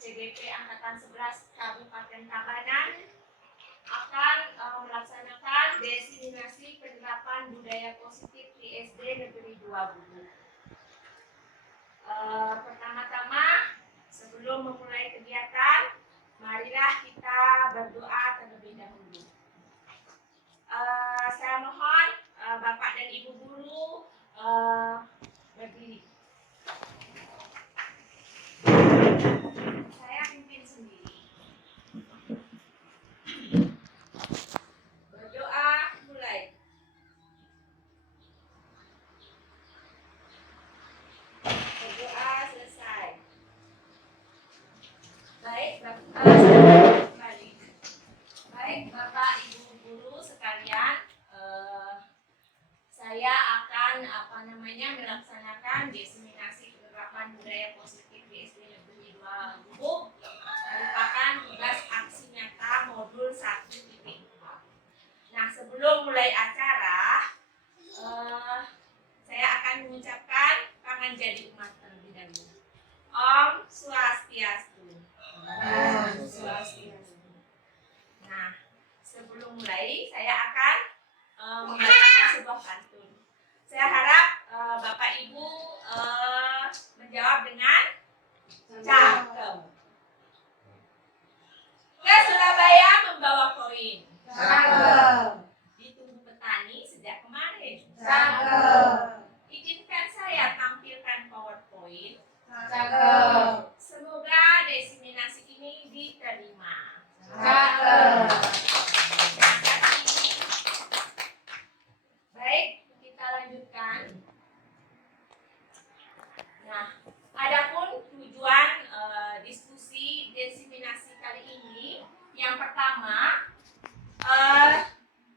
CGP Angkatan 11 Kabupaten Tabanan akan melaksanakan diseminasi penerapan budaya positif di SD Negeri 2 Bubuk. Pertama-tama, sebelum memulai kegiatan, marilah kita berdoa terlebih dahulu. Saya mohon Bapak dan Ibu Guru berdiri. Saya pimpin sendiri. Berdoa mulai. Berdoa selesai. Baik, kembali. Baik, Bapak Ibu Guru sekalian, saya akan melaksanakan diseminasi penerapan budaya positif di SD Negeri 2 Bubuk, merupakan tugas aksi nyata modul 1.4. Nah, sebelum mulai acara, saya akan mengucapkan kangen jadi umat terlebih dahulu. Om Swastiastu. Om Swastiastu. Nah, sebelum mulai, saya akan membacakan sebuah pantun. Saya harap Bapak Ibu menjawab dengan cakep. Ke Surabaya membawa koin. Cakep. Ditunggu petani sejak kemarin. Cakep. Izinkan saya tampilkan PowerPoint. Cakep. Semoga diseminasi ini diterima. Cakep. Terima kasih. Baik, kita lanjutkan. Nah, adapun tujuan diskusi diseminasi kali ini, yang pertama,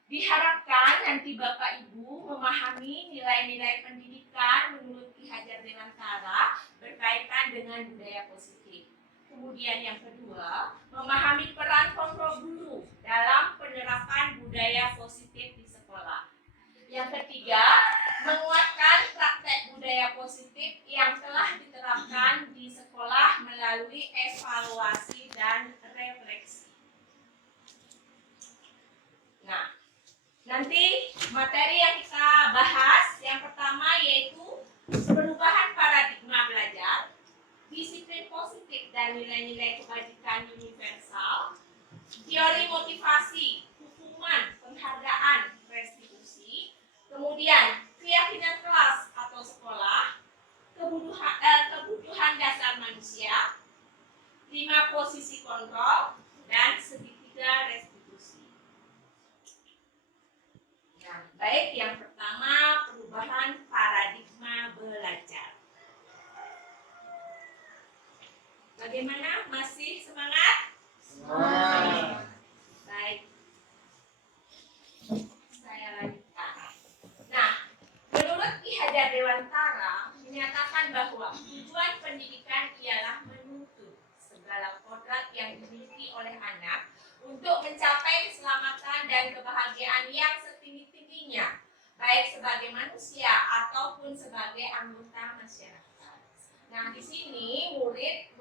diharapkan nanti Bapak Ibu memahami nilai-nilai pendidikan menurut Ki Hajar Dewantara berkaitan dengan budaya positif. Kemudian yang kedua, memahami peran kontrol guru dalam penerapan budaya positif di sekolah. Yang ketiga, menguatkan praktek budaya positif yang telah diterapkan di sekolah melalui evaluasi dan refleksi. Nah, nanti materi yang kita bahas yang pertama yaitu perubahan paradigma belajar, disiplin positif dan nilai-nilai kebajikan universal, teori motivasi, hukuman, penghargaan, restitusi, kemudian keyakinan kelas atau sekolah, kebutuhan dasar manusia, 5 posisi kontrol, dan segitiga restitusi. Nah, baik, yang pertama perubahan paradigma belajar. Bagaimana? Masih semangat? Semangat. Baik. Saya lanjutkan. Nah, menurut Ki Hajar Dewantara menyatakan bahwa tujuan pendidikan ialah menuntut segala kodrat yang dimiliki oleh anak untuk mencapai keselamatan dan kebahagiaan yang setinggi-tingginya, baik sebagai manusia ataupun sebagai anggota masyarakat. Nah, di sini murid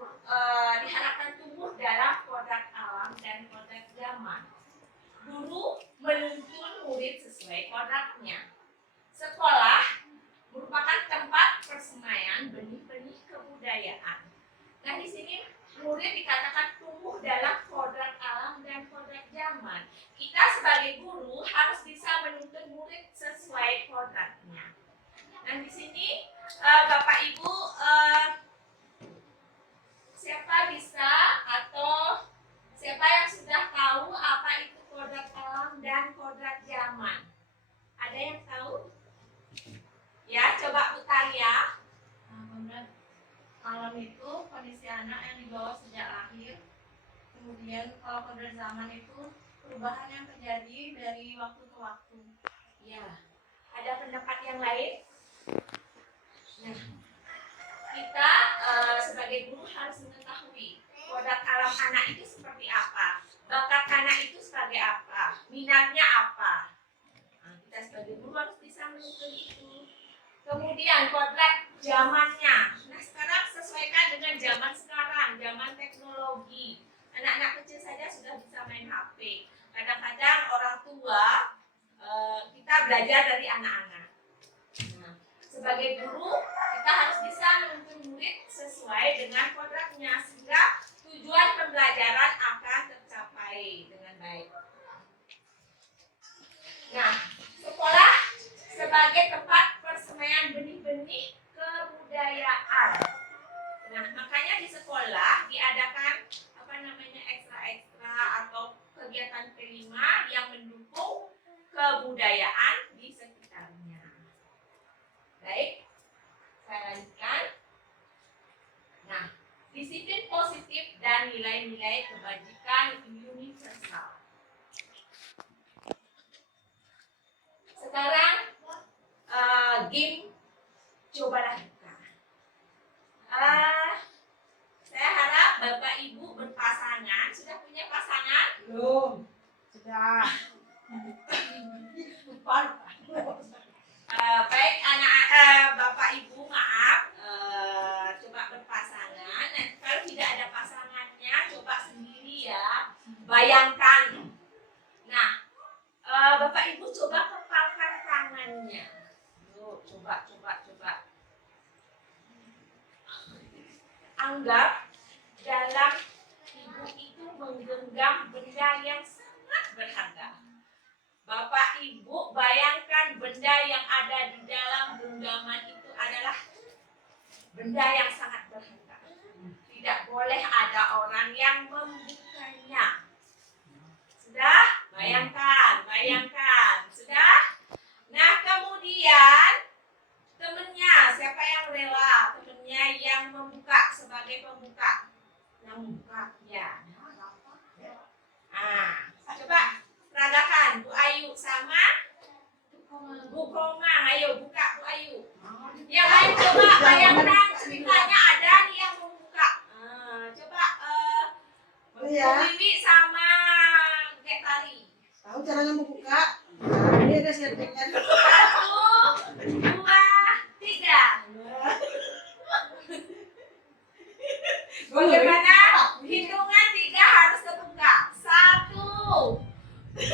diharapkan tumbuh dalam kodrat alam dan kodrat zaman. Guru menuntun murid sesuai kodratnya. Sekolah merupakan tempat persemaian benih-benih kebudayaan. Nah, di sini murid dikatakan tumbuh dalam kodrat alam dan kodrat zaman. Kita sebagai guru harus bisa menuntun murid sesuai kodratnya. Nah, di sini Bapak Ibu siapa bisa atau siapa yang sudah tahu apa itu kodrat alam dan kodrat zaman? Ada yang tahu? Ya, coba putar ya. Kodrat alam itu kondisi anak yang dibawa sejak lahir. Kemudian kalau kodrat zaman itu perubahan yang terjadi dari waktu ke waktu. Ya, ada pendapat yang lain? Nah, kita sebagai guru harus mengetahui kodrat alam anak itu seperti apa, bakat anak itu sebagai apa, minatnya apa. Nah, kita sebagai guru harus bisa menuntun itu. Kemudian kodrat zamannya. Nah, sekarang sesuaikan dengan zaman sekarang, zaman teknologi. sesuai dengan kodratnya sehingga tujuan pembelajaran akan tercapai dengan baik. Nah, sekolah sebagai tempat persemaian benih-benih kebudayaan. Nah, makanya di sekolah diadakan ekstra-ekstra atau kegiatan kelima yang mendukung kebudayaan di sekitarnya. Baik, saya lanjutkan. Nah, disiplin positif dan nilai-nilai kebajikan universal. Sekarang game cobalah buka. Saya harap Bapak Ibu berpasangan. Sudah punya pasangan? Belum. Sudah. Baik anak Bapak Ibu maaf coba berpasangan. Nah, kalau tidak ada pasangannya coba sendiri ya. Bayangkan. Nah, Bapak Ibu coba kepalkan tangannya. Yuk, coba. Anggap dalam ibu itu menggenggam benda yang sangat berharga. Bapak Ibu bayangkan benda yang ada di dalam genggaman itu adalah benda yang sangat berharga. Tidak boleh ada orang yang membukanya. Sudah? Bayangkan. Sudah? Nah, kemudian temennya, siapa yang rela? Temennya yang membuka sebagai pembuka. Yang membuka, ya. Coba peragakan Bu Ayu sama Bu Komang. Ayo buka Bu Ayu. Yang lain coba bayangkan ceritanya ada nih yang membuka. Coba Bu Wiwi sama Kek Tari. Tahu caranya membuka? Ini ada sertiknya. 1, 2, 3. Bagaimana? Hitungan 3 harus terbuka. 1, 2, 3.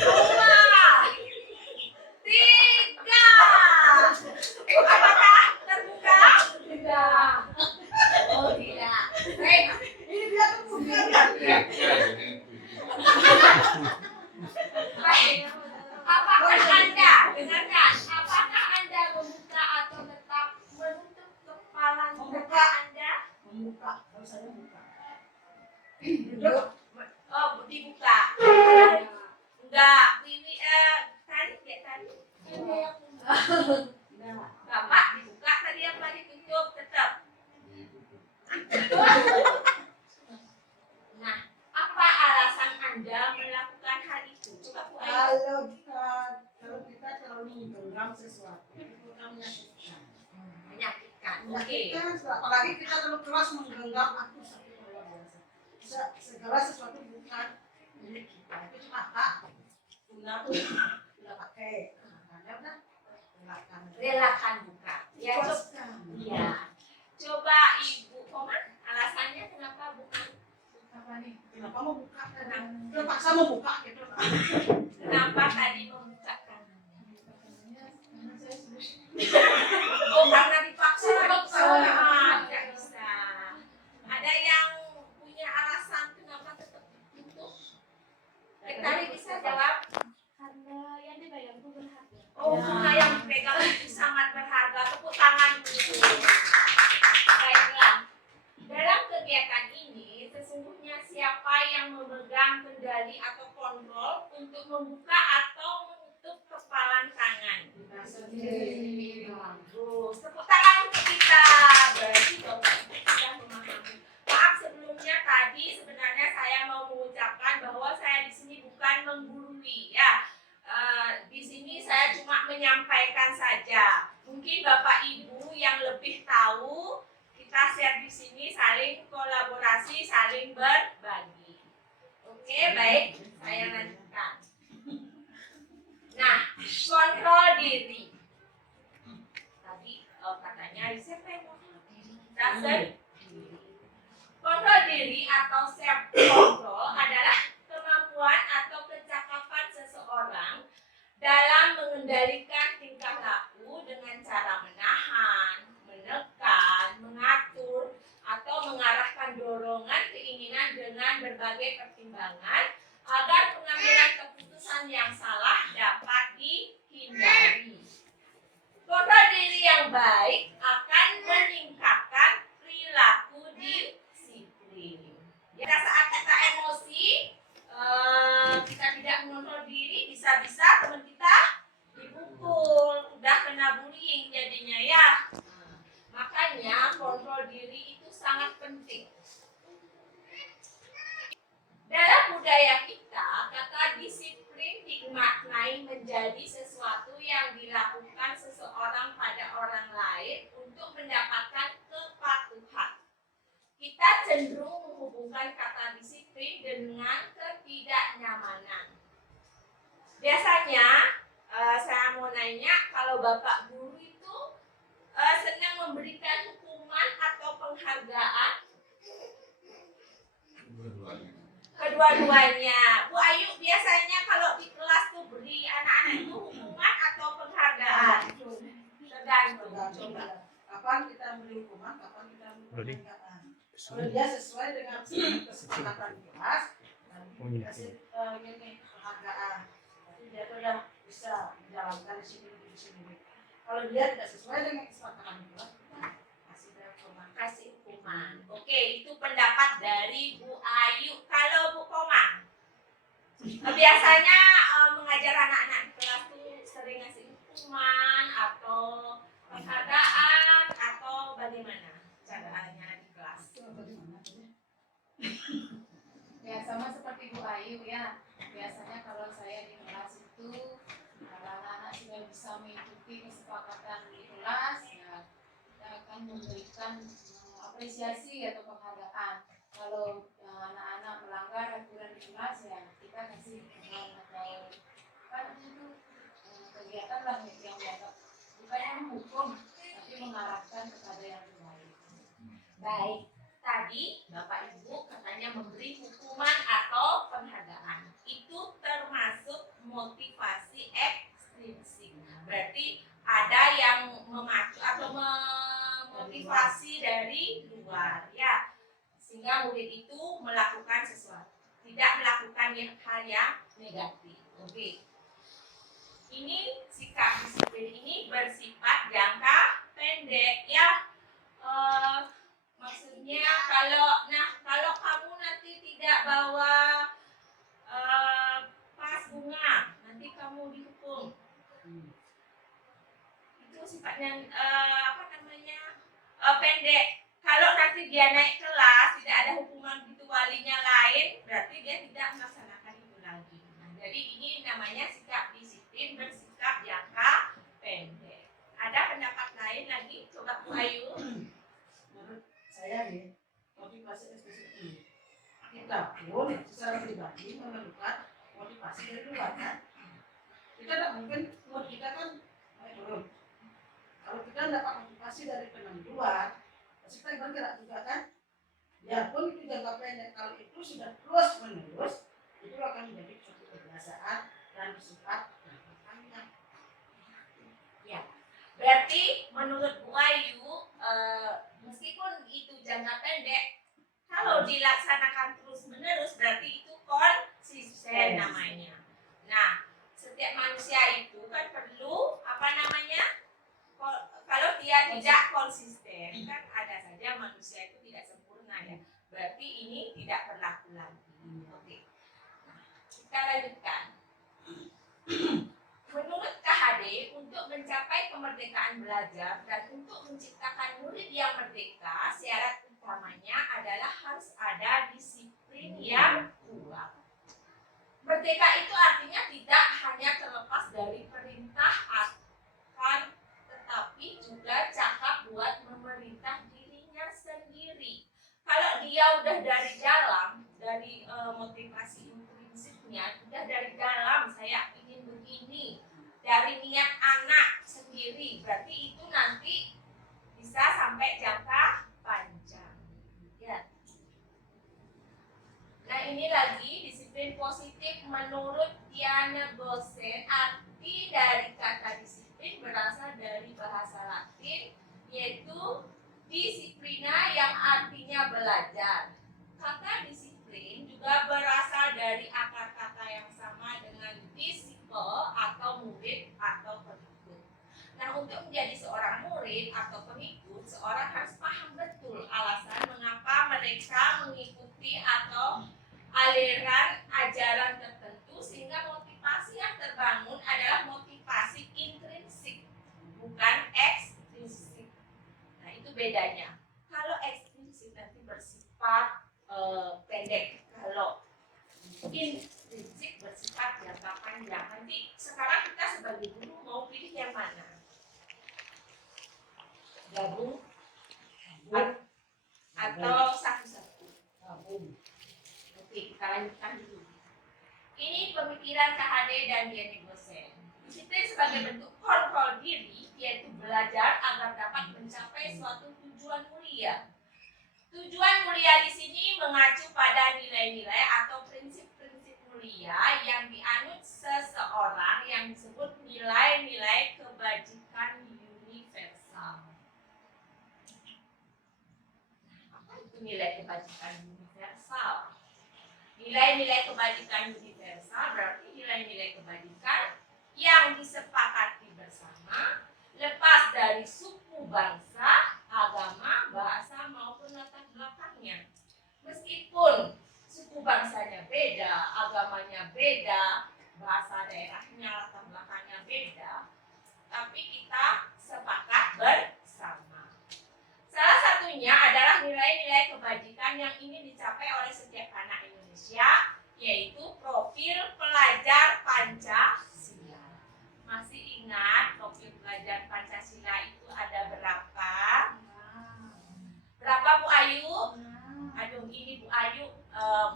Apakah terbuka? Tidak. Oh tidak. Baik. Ini dia terbuka. Baik. Apakah Anda, dengarkan, apakah Anda membuka atau tetap menutup kepala Anda? Membuka. Kalau saya buka. Oh, dibuka. Enggak, Wiwi tadi. Bapak dibuka tadi apa ditutup tetap. Nah, apa alasan Anda melakukan hal itu? Coba Bu Ayu. Kalau kita terlalu menggenggam sesuatu, itu kan Menyakitkan. Oke. menyakitkan. Apalagi kita terlalu keras menggenggam, aku sakit luar biasa. Segala sesuatu bukan milik kita. Itu cuma hak. Udah pakai. Udah Relakan buka. Ya, Iya. coba Ibu Komang, alasannya kenapa bukan? Apa nih? Kenapa mau buka? Terpaksa mau buka gitu. Kenapa tadi membuka tangannya? Oh, karena dipaksa. Tidak bisa. Ada yang punya alasan kenapa tetap ditutup? Tadi bisa jawab. Karena yang dipegang itu berharga. Oh, bunga yang dipegang itu sangat berharga. Tepuk tangan dulu. Baiklah. Dalam kegiatan ini, sesungguhnya siapa yang memegang kendali atau kontrol untuk membuka atau menutup kepalan tangan? Kita sendiri. Bagus. Tepuk tangan untuk kita. Berarti Bapak Ibu sudah memahami. Maaf sebelumnya tadi sebenarnya saya mau mengucapkan bahwa saya di sini bukan menggurui ya. Di sini saya cuma menyampaikan saja. Mungkin Bapak Ibu yang lebih tahu, kita share di sini saling kolaborasi, saling berbagi. Oke, baik. Saya lanjutkan. Nah, kontrol diri. Tadi katanya siapa yang kontrol diri? Kita sendiri. Kontrol diri atau self control adalah kemampuan atau kecakapan seseorang dalam mengendalikan tingkah laku dengan cara menahan, menekan, mengatur, atau berbagai pertimbangan agar pengambilan keputusan yang salah dapat dihindari. Kontrol diri yang baik akan meningkatkan perilaku disiplin. Ya, saat kita emosi, kita tidak mengontrol diri, bisa-bisa teman kita dipukul, udah kena bullying jadinya ya. Makanya kontrol diri itu sangat penting. Dalam budaya kita, kata disiplin dimaknai menjadi sesuatu yang dilakukan seseorang pada orang lain untuk mendapatkan kepatuhan. Kita cenderung menghubungkan kata disiplin dengan ketidaknyamanan. Biasanya, saya mau nanya, kalau Bapak guru itu senang memberikan hukuman atau penghargaan? Kedua-duanya. Bu Ayu, biasanya kalau di kelas tuh beri anak-anak itu hukuman atau penghargaan? Tergantung. Coba. Kapan kita beri hukuman, kapan kita beri penghargaan. Kalau dia sesuai dengan kesepakatan kelas, nanti kasih penghargaan. Jadi dia sudah bisa menjalankan di sini. Kalau dia tidak sesuai dengan kesepakatan kelas, kasih hukuman. Oke, itu pendapat dari Bu Ayu. Kalau Bu Komang, biasanya mengajar anak-anak di kelas tuh sering ngasih hukuman atau penghargaan atau bagaimana caranya di kelas? Ya sama seperti Bu Ayu ya. Biasanya kalau saya di kelas itu, kalau anak-anak sudah bisa mengikuti kesepakatan di kelas, ya kita akan memberikan apresiasi atau penghargaan. Kalau anak-anak melanggar aturan di kelas, ya kita kasih hukuman atau apa itu kegiatan lah yang dianggap bukannya menghukum, tapi mengarahkan kepada yang terbaik. Baik, tadi Bapak Ibu katanya memberi hukuman atau penghargaan. Itu termasuk motivasi ekstrinsik. Berarti ada yang memacu atau memotivasi dari luar ya, sehingga murid itu melakukan sesuatu, tidak melakukan hal yang negatif. Oke. Ini sikap disiplin ini bersifat jangka pendek ya. Maksudnya kalau kamu nanti tidak bawa vas bunga, nanti kamu dihukum. Itu sifatnya pendek. Kalau nanti dia naik kelas tidak ada hukuman gitu walinya lain, berarti dia tidak melaksanakan itu lagi. Nah, jadi ini namanya sikap disiplin bersikap jangka pendek. Ada pendapat lain lagi? Coba Bu Ayu. Menurut saya nih, motivasi eksklusif kita pun secara pribadi memerlukan motivasi dari luar kan. Kita tidak mungkin mood kita kan naik turun. Kalau kita dapat motivasi dari teman luar, pasti kita bergerak juga kan. Biarpun itu jangka pendek, kalau itu sudah terus menerus, itu akan menjadi suatu kebiasaan dan bersifat jangka panjang. Ya, berarti menurut Bu Ayu, meskipun itu jangka pendek, kalau dilaksanakan terus menerus berarti itu konsisten namanya. Nah, setiap manusia itu kan perlu kalau dia tidak konsisten, kan ada saja manusia itu tidak sempurna ya. Berarti ini tidak berlaku lagi. Oke. Nah, kita lanjutkan. Menurut KHD, untuk mencapai kemerdekaan belajar dan untuk menciptakan murid yang merdeka, syarat utamanya adalah harus ada disiplin yang kuat. Merdeka itu artinya tidak hanya terlepas dari perintah akan, tetapi juga cakap buat memerintah dirinya sendiri. Kalau dia udah dari dalam, dari motivasi intrinsipnya, udah dari dalam, saya ingin begini, dari niat anak sendiri, berarti itu nanti bisa sampai jangka panjang. Ya. Nah, ini lagi disiplin positif menurut Diana Gosen. Arti dari kata disiplin berasal dari bahasa Latin, yaitu disiplina yang artinya belajar. Kata disiplin juga menjadi seorang murid atau pengikut, seorang harus paham betul alasan mengapa mereka mengikuti atau aliran ajaran tertentu, sehingga motivasi yang terbangun adalah motivasi intrinsik, bukan ekstrinsik. Nah, itu bedanya. Kalau ekstrinsik nanti bersifat pendek, kalau intrinsik bersifat jangka panjang. Nanti sekarang kita sebagai guru mau pilih yang mana? Gabung atau satu-satu? Gabung. Oke, kita lanjutkan dulu. Ini pemikiran KHD dan Dian Gosen. Disiplin sebagai bentuk kontrol diri, yaitu belajar agar dapat mencapai suatu tujuan mulia. Tujuan mulia di sini mengacu pada nilai-nilai atau prinsip-prinsip mulia yang dianut seseorang yang disebut nilai-nilai kebajikan universal. Apa itu nilai kebajikan universal? Nilai-nilai kebajikan universal berarti nilai-nilai kebajikan yang disepakati bersama, lepas dari suku, bangsa, agama, bahasa maupun latar belakangnya. Meskipun suku bangsanya beda, agamanya beda, bahasa daerahnya, latar belakangnya beda, tapi kita sepakat bersama. Salah satunya adalah nilai-nilai kebajikan yang ingin dicapai oleh setiap anak Indonesia, yaitu profil pelajar Pancasila. Masih ingat profil pelajar Pancasila itu ada berapa? Berapa Bu Ayu? Aduh, ini Bu Ayu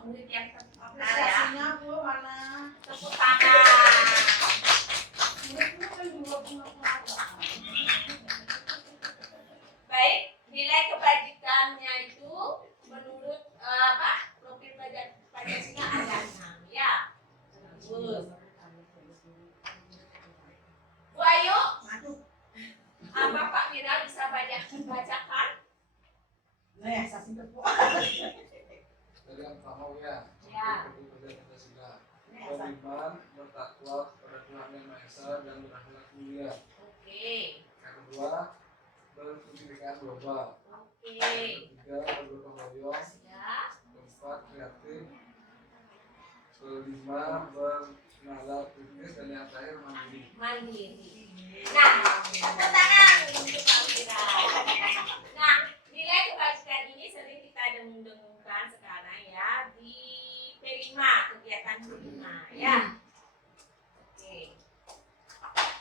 murid yang terpapar ya. Prestasinya Bu mana? Tepuk tangan. Muridnya kan 20 ada. Baik, nilai kebajikannya itu menurut profil pelajar Pancasila ada 6 ya. Bagus. Bu Ayu, apa Pak Viral bisa bacakan? Nah, saya singkat Bu. Dari yang pertama ya, Ya. profil pelajar Pancasila. Beriman, bertakwa kepada Tuhan Yang Maha Esa dan berakhlak mulia. Oke. Yang kedua, berpendidikan global. Oke. Yang ketiga, bergotong royong. Ya. Keempat, kreatif. Kelima, bernalar kritis, dan yang terakhir mandiri. Mandiri. Nah, tepuk tangan untuk Pak Viral. Nah, nilai kebajikan ini sering kita dengung-dengungkan sekarang ya di P5, kegiatan P5 ya. Oke.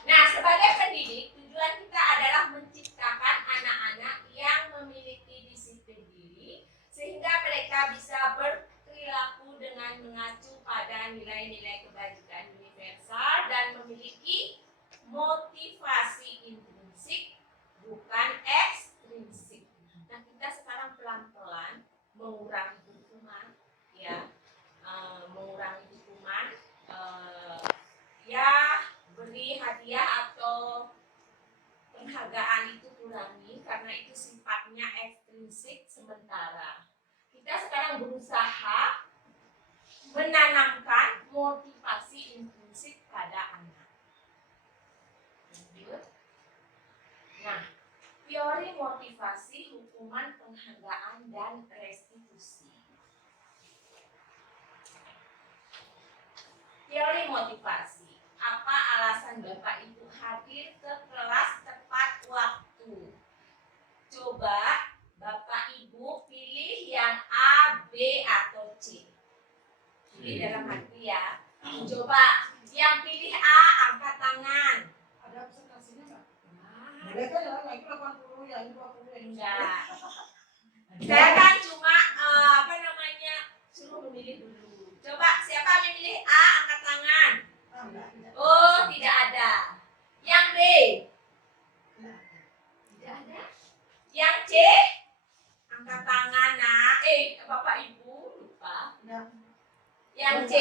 Nah, sebagai pendidik, tujuan kita adalah menciptakan anak-anak yang memiliki disiplin diri sehingga mereka bisa berperilaku dengan mengacu pada nilai-nilai kebajikan universal dan memiliki motivasi intrinsik bukan ekstrinsik. Nah, kita sekarang pelan-pelan mengurangi hukuman ya, mengurangi hukuman ya, beri hadiah atau penghargaan itu kurangi karena itu sifatnya ekstrinsik sementara. Kita sekarang berusaha menanamkan motivasi intrinsik pada anak. Nah, teori motivasi, hukuman, penghargaan, dan restitusi. Teori motivasi. Apa alasan Bapak Ibu hadir ke kelas tepat waktu? Coba Bapak Ibu pilih yang A, B, atau C. Pilih dalam hati ya. Coba yang pilih A, angkat tangan. Ada presentasinya nggak? Boleh kan ya, yang itu 80, yang ini 20, yang ini. Enggak. Saya kan cuma suruh memilih dulu. Coba siapa memilih A, angkat tangan. Ah, enggak. Oh, tidak ada. Yang B? Tidak ada. Yang C? Angkat tangan, Nak. Bapak Ibu lupa. Enggak. Yang C?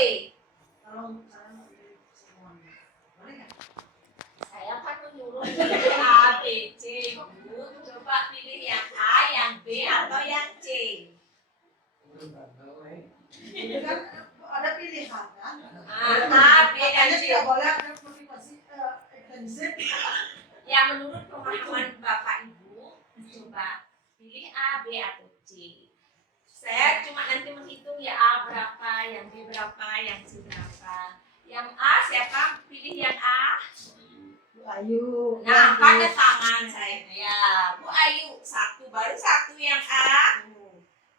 Kalau saya mau pilih semuanya. Boleh nggak? Saya kan menyuruh pilih A, B, C, Bu. Coba pilih yang A, yang B, atau yang C. Ini kan ada pilihan kan? A, B, dan Makanya C. tidak boleh ada motivasi intrinsik. Yang menurut pemahaman Bapak Ibu, coba pilih A, B, atau C. Saya cuma nanti menghitung ya A berapa, yang B berapa, yang C berapa. Yang A siapa? Pilih yang A. Bu Ayu. Nah, pada tangan saya. Ya, Bu Ayu satu, baru satu yang A.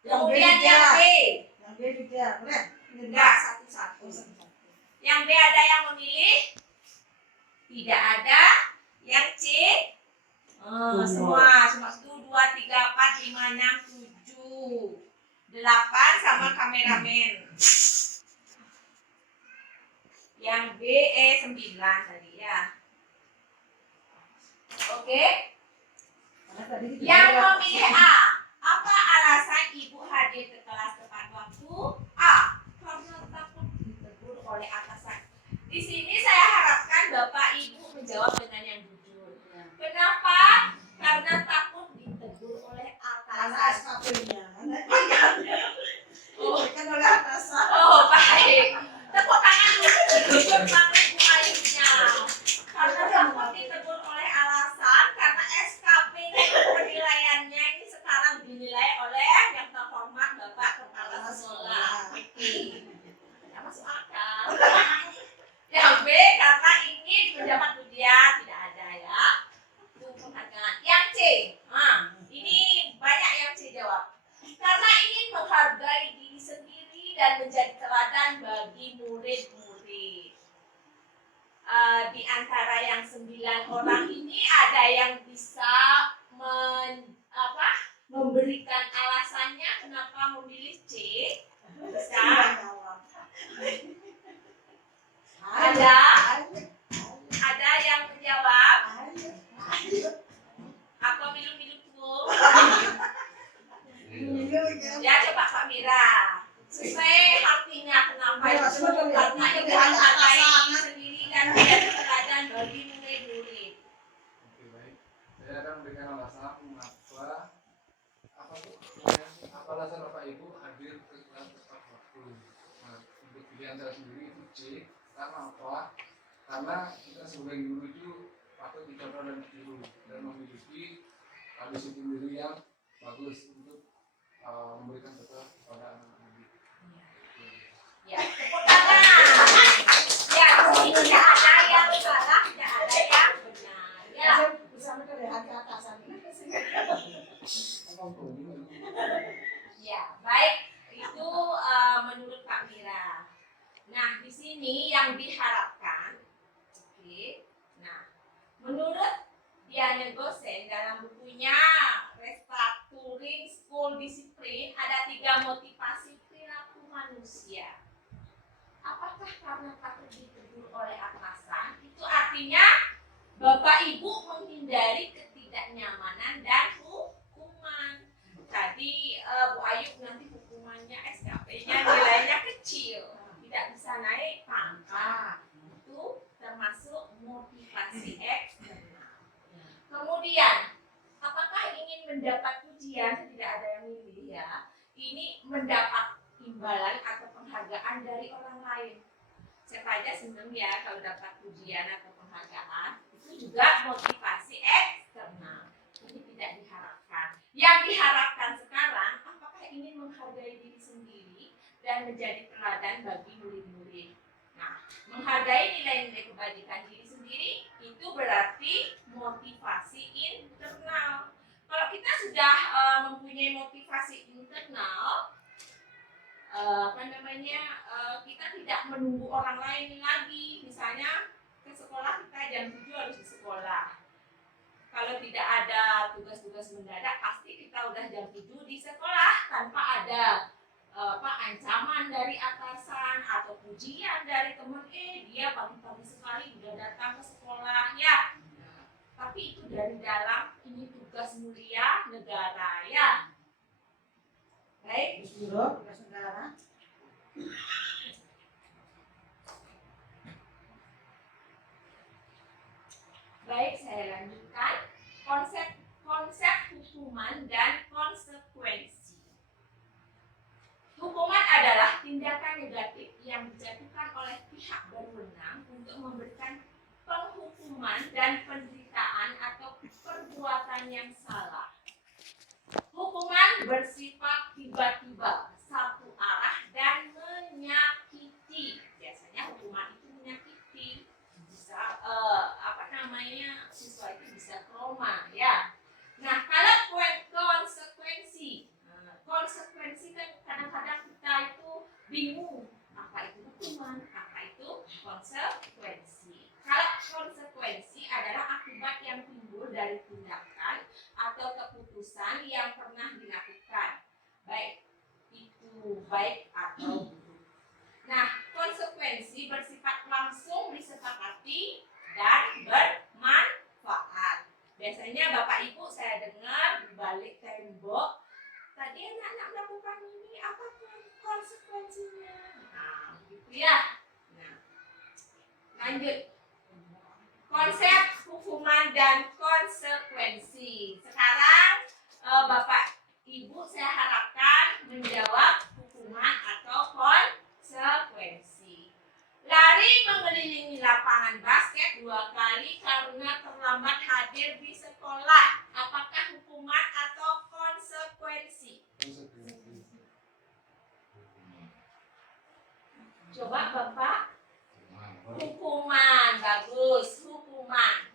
Kemudian yang B. Yang B juga. Boleh? Enggak, satu-satu. Yang B ada yang memilih? Tidak ada. Yang C? Semua. Cuma 1, 2, 3, 4, 5, 6, 7, 8 sama kameramen. Yang B 9 tadi ya. Oke. Yang memilih A. Apa alasan ibu hadir ke kelas tepat waktu? A. Karena takut ditegur oleh atasan. Di sini saya harapkan Bapak Ibu menjawab dengan yang jujur. Kenapa? Karena takut ditegur oleh Karena atasan. SKP-nya. Oh, Kan oleh atasan. oh baik. Tepuk tangan dulu untuk Bu Ayunya. Karena takut ditegur oleh alasan karena SKP-nya penilaiannya ini sekarang dinilai oleh yang terhormat Bapak Kepala Sekolah. Ya, masuk akal. Yang B karena ingin mendapat pujian, tidak ada ya. Itu penghargaan. Yang C, ini banyak yang C jawab. Karena ingin menghargai diri sendiri dan menjadi teladan bagi murid-murid. Di antara yang 9 orang ini ada yang bisa memberikan alasannya kenapa memilih C? Bisa? Ada yang menjawab? Apa milu-miluku? Ya coba Pak Mira. Sesuai hatinya kenapa itu? Karena ingin menghargai diri sendiri dan menjadi teladan bagi murid-murid. Oke, baik. Saya akan memberikan alasan mengapa apa alasan Bapak Ibu hadir ke kelas tepat waktu. Nah, untuk pilihan saya sendiri itu C. Karena apa? Karena kita sebagai guru itu patut dicontoh dan ditiru dan memiliki disiplin diri yang bagus untuk memberikan contoh kepada anak-anak didik. Ya, tepuk tangan. Ya, di sini tidak ada yang salah, tidak ada yang benar. Ya. Bersama dengan atasan. Ya, baik. Itu menurut Pak Mira. Nah, di sini yang diharapkan, oke. Nah, menurut Diana Gosen dalam bukunya Restructuring School Discipline ada 3 motivasi perilaku manusia. Apakah karena takut ditegur oleh atasan? Itu artinya Bapak Ibu menghindari ketidaknyamanan dan hukuman. Tadi Bu Ayu nanti hukumannya SKP-nya nilainya kecil, tidak bisa naik pangkat. Itu termasuk motivasi eksternal. Kemudian, apakah ingin mendapat pujian? Tidak ada yang milih ya. Ini mendapat imbalan atau penghargaan dari orang lain. Siapa aja senang ya kalau dapat pujian atau penghargaan. Itu juga motivasi eksternal. Ini tidak diharapkan. Yang diharapkan sekarang, apakah ingin menghargai diri sendiri dan menjadi teladan bagi murid-murid. Nah, menghargai nilai-nilai kebajikan diri sendiri itu berarti motivasi internal. Kalau kita sudah mempunyai motivasi internal, kita tidak menunggu orang lain lagi. Misalnya ke sekolah kita jam 7 harus di sekolah. Kalau tidak ada tugas-tugas mendadak, pasti kita udah jam 7 di sekolah tanpa ada ancaman dari atasan atau pujian dari teman. Dia pagi-pagi sekali udah datang ke sekolah ya. Tapi itu dari dalam, ini tugas mulia negara ya. Baik, Guru, tugas negara. Baik, saya lanjutkan. Konsep hukuman dan konsekuensi. Hukuman adalah tindakan negatif yang dijatuhkan oleh pihak berwenang untuk memberikan penghukuman dan penderitaan bersifat tiba-tiba, satu arah dan menyakiti. Biasanya hukuman itu menyakiti. Bisa siswa itu bisa trauma ya. Nah, kalau konsekuensi. Konsekuensi kan kadang-kadang kita itu bingung. Apa itu hukuman? Apa itu konsekuensi? Kalau konsekuensi adalah akibat yang timbul dari tindakan atau keputusan yang pernah dilakukan, baik itu baik atau buruk. Nah, konsekuensi bersifat langsung disepakati dan bermanfaat. Biasanya Bapak Ibu saya dengar di balik tembok, tadi anak-anak melakukan ini, apa konsekuensinya? Nah, begitu ya. Nah, lanjut. Konsep hukuman dan konsekuensi. Sekarang Bapak Ibu saya harapkan menjawab hukuman atau konsekuensi. Lari mengelilingi lapangan basket 2 kali karena terlambat hadir di sekolah. Apakah hukuman atau konsekuensi? Coba Bapak. Hukuman, bagus, hukuman.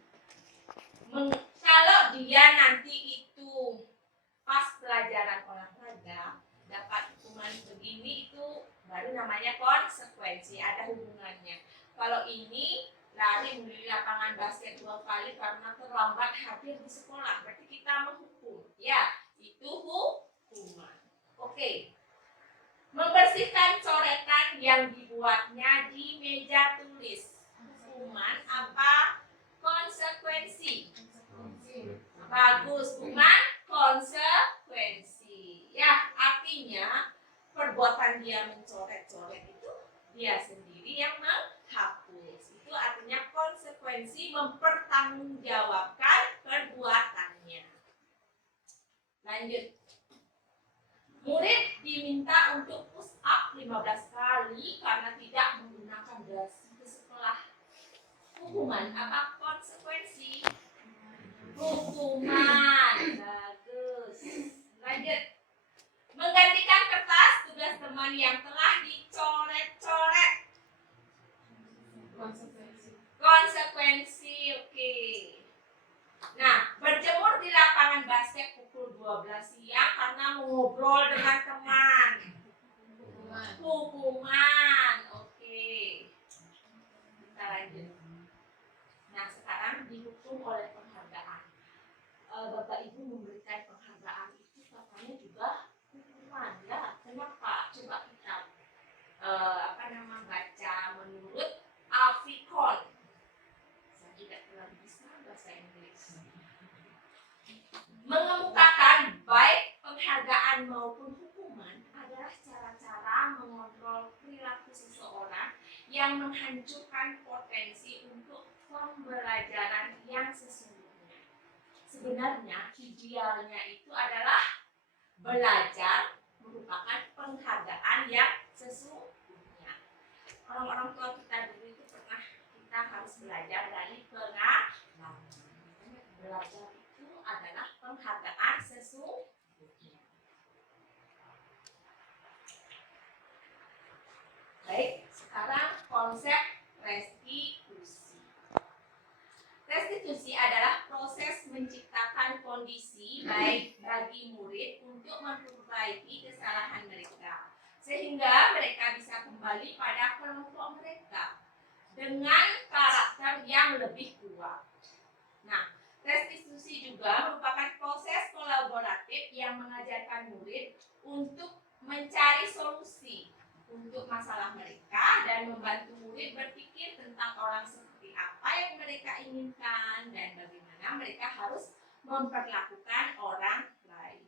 Kalau dia nanti itu pas pelajaran olahraga dapat hukuman begini, itu baru namanya konsekuensi, ada hubungannya. Kalau ini lari mengelilingi lapangan basket 2 kali karena terlambat hadir di sekolah, berarti kita menghukum, ya, itu hukuman. Oke. Membersihkan coretan yang dibuatnya di meja tulis. Hukuman apa konsekuensi? Bagus, hukuman konsekuensi. Ya, artinya perbuatan dia mencoret-coret itu dia sendiri yang menghapus. Itu artinya konsekuensi mempertanggungjawabkan perbuatannya. Lanjut. Murid diminta untuk push up 15 kali karena tidak menggunakan dasi ke sekolah. Hukuman apa konsekuensi? Hukuman. Bagus. Lanjut. Menggantikan kertas tugas teman yang telah dicoret-coret. Konsekuensi, oke. Nah, berjemur di lapangan basket pukul 12 siang karena mengobrol dengan teman. Hukuman, oke. Kita lanjut. Nah, sekarang dihukum oleh penghargaan. Bapak Ibu memberikan penghargaan itu katanya juga hukuman, ya. Kenapa? Coba kita baca menurut Alfikon. Saya tidak terlalu bisa bahasa Inggris. Mengemukakan baik penghargaan maupun hukuman adalah cara-cara mengontrol perilaku seseorang yang menghancurkan potensi untuk pembelajaran yang sesungguhnya. Sebenarnya idealnya itu adalah belajar merupakan penghargaan yang sesungguhnya. Orang-orang tua kita dulu itu pernah kita harus belajar dari pengalaman. Belajar itu adalah penghargaan sesungguhnya. Baik, sekarang konsep restitusi. Restitusi adalah proses menciptakan kondisi baik bagi murid untuk memperbaiki kesalahan mereka, sehingga mereka bisa kembali pada kelompok mereka dengan karakter yang lebih kuat. Nah, restitusi juga merupakan proses kolaboratif yang mengajarkan murid untuk mencari solusi untuk masalah mereka dan membantu murid berpikir tentang orang seperti apa yang mereka inginkan dan bagaimana mereka harus memperlakukan orang lain.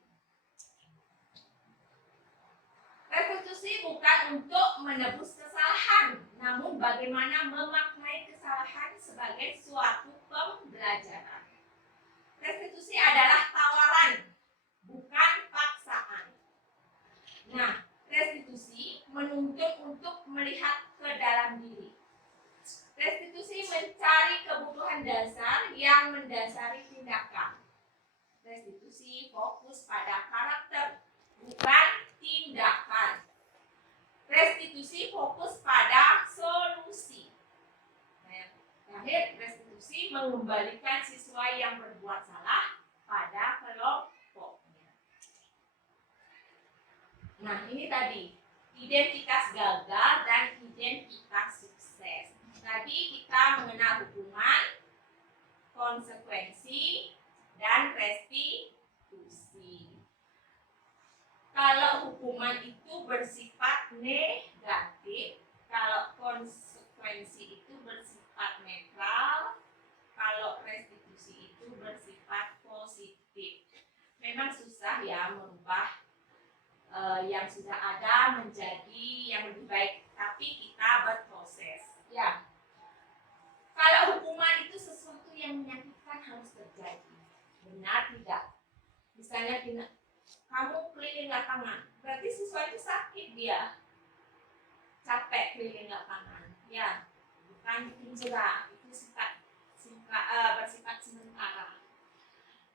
Restitusi bukan untuk menebus kesalahan, namun bagaimana memaknai kesalahan sebagai suatu pembelajaran. Restitusi adalah tawaran, bukan paksaan. Nah, restitusi menuntut untuk melihat ke dalam diri. Restitusi mencari kebutuhan dasar yang mendasari tindakan. Restitusi fokus pada karakter mengembalikan siswa yang berbuat salah pada kelompoknya. Nah, ini tadi identitas gagal dan identitas sukses. Tadi kita mengenal hukuman, konsekuensi, dan restitusi. Kalau hukuman itu bersifat negatif, kalau konsekuensi itu bersifat netral, kalau restitusi itu bersifat positif. Memang susah ya merubah yang sudah ada menjadi yang lebih baik, tapi kita berproses. Ya, kalau hukuman itu sesuatu yang menyakitkan harus terjadi, benar tidak? Misalnya kamu keliling lapangan, berarti siswa itu sakit dia, capek keliling lapangan, ya, bukan di penjara, itu bersifat sementara.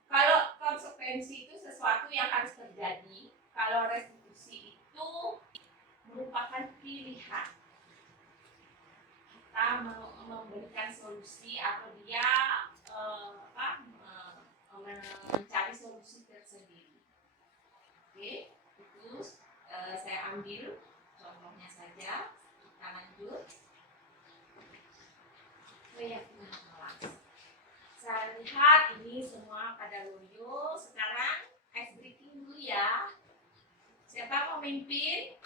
Kalau konsekuensi itu sesuatu yang harus terjadi, kalau restitusi itu merupakan pilihan. Kita memberikan solusi atau dia mencari solusi tersendiri. Oke, itu saya ambil contohnya saja. Kita lanjut. Keyakinan kelas. Saya lihat ini semua pada loyo. Sekarang ice breaking dulu ya. Siapa mau mimpin?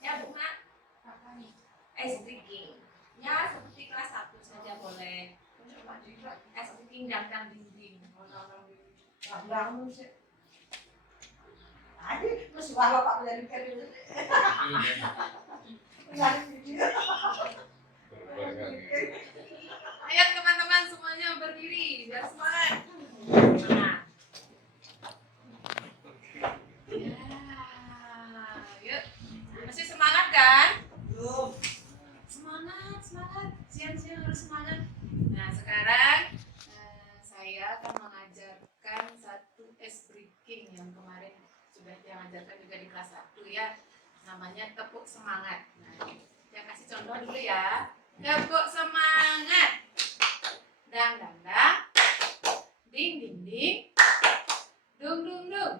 Ya, Bu Mat. Ice breaking. Ya, seperti kelas 1 saja boleh. Ice breaking dangdang dinding. Dangdang sih. Tadi masih bawa Pak menjadikan itu. Ayo teman-teman semuanya berdiri biar semangat. Nah, Ya, yuk. Masih semangat kan? Belum. Semangat. Siang-siang harus semangat. Nah, sekarang saya akan mengajarkan satu ice breaking yang kemarin sudah diajarkan juga di kelas 1 ya. Namanya tepuk semangat. Nah, saya kasih contoh dulu ya. Tepuk semangat. Dang dang dang. Ding ding ding. Dung dung dung.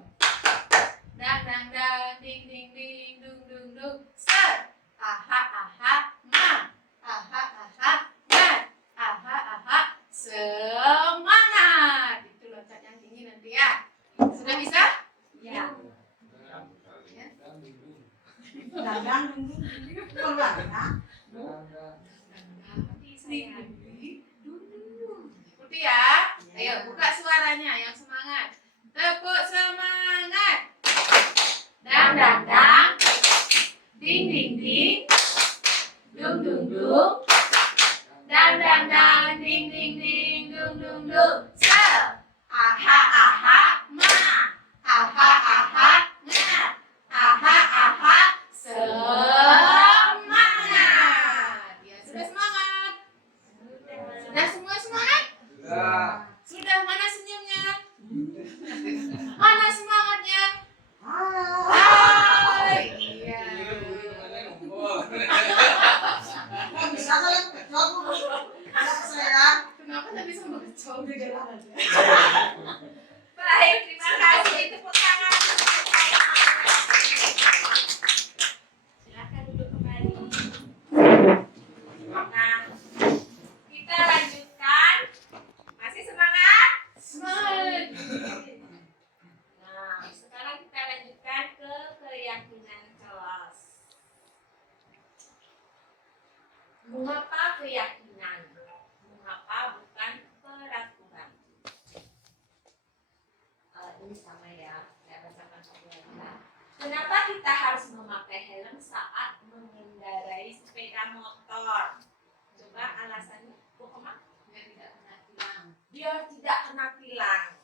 Dang dang dang. Ding ding ding. Dung dung dung. Start. Aha aha ma. Aha aha ma. Aha aha semangat. Itu loncat yang tinggi nanti ya. Sudah bisa? ya. Dangdang dulu. Keluar. Ikuti ya. Ayo buka suaranya yang semangat. Tepuk semangat. Dang dang dang. Ding ding ding. Dung dung dung. Dang dang dang. Ding ding ding. Dung dung dung. Sel. Aha aha ma. Aha aha nga. Aha aha semangat. Ya sudah semangat. Sudah semua semangat? Sudah, mana senyumnya? Mana semangatnya? Hai. Iya. Bisa saya kecil. Saya. Kenapa tadi sama kecil di jalan aja? Baik, terima kasih. Tepuk tangan. Silakan duduk kembali. Nah, kita lanjutkan. Masih semangat? Semangat. Nah, sekarang kita lanjutkan ke keyakinan kelas. Mengapa keyakinan? Mengapa bukan peraturan? Ini sama ya, saya bacakan satu lagi ya. Kenapa kita harus memakai helm saat mengendarai sepeda motor? Coba alasannya, Bu Koma? Biar tidak kena tilang. Biar tidak kena tilang.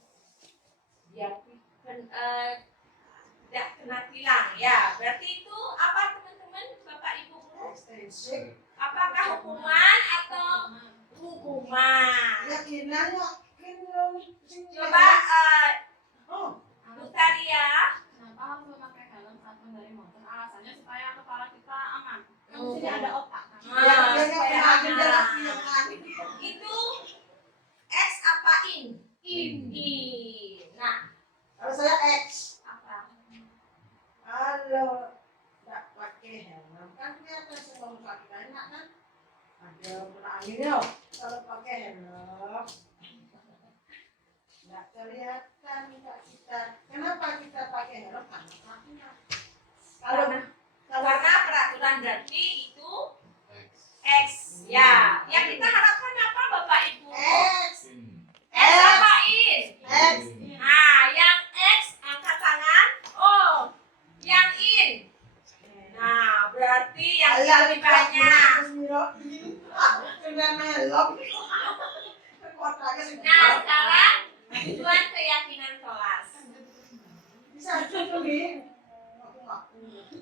Biar tidak kena tilang ya. Berarti itu apa teman-teman, Bapak Ibu Guru? Ekstensi. Apakah hukuman atau hukuman? Yakinan. Coba Oh. Bu Taria. Kenapa harus memakai helm saat mengendarai motor? Alasannya supaya kepala kita aman. Kan Oh. di sini ada otak. Yang kena jendela yang lain. gini loh, kalau pakai helm nggak kelihatan Kak kita. Kenapa kita pakai helm? Karena Karena kalau peraturan berarti itu X. Ya, yang kita harapkan apa Bapak Ibu? X X apa in? X Nah, yang X angkat tangan. Oh, yang in. Nah, berarti yang lebih banyak. Dengan helm kotaknya Nah, sekarang tujuan keyakinan kelas. bisa cuci aku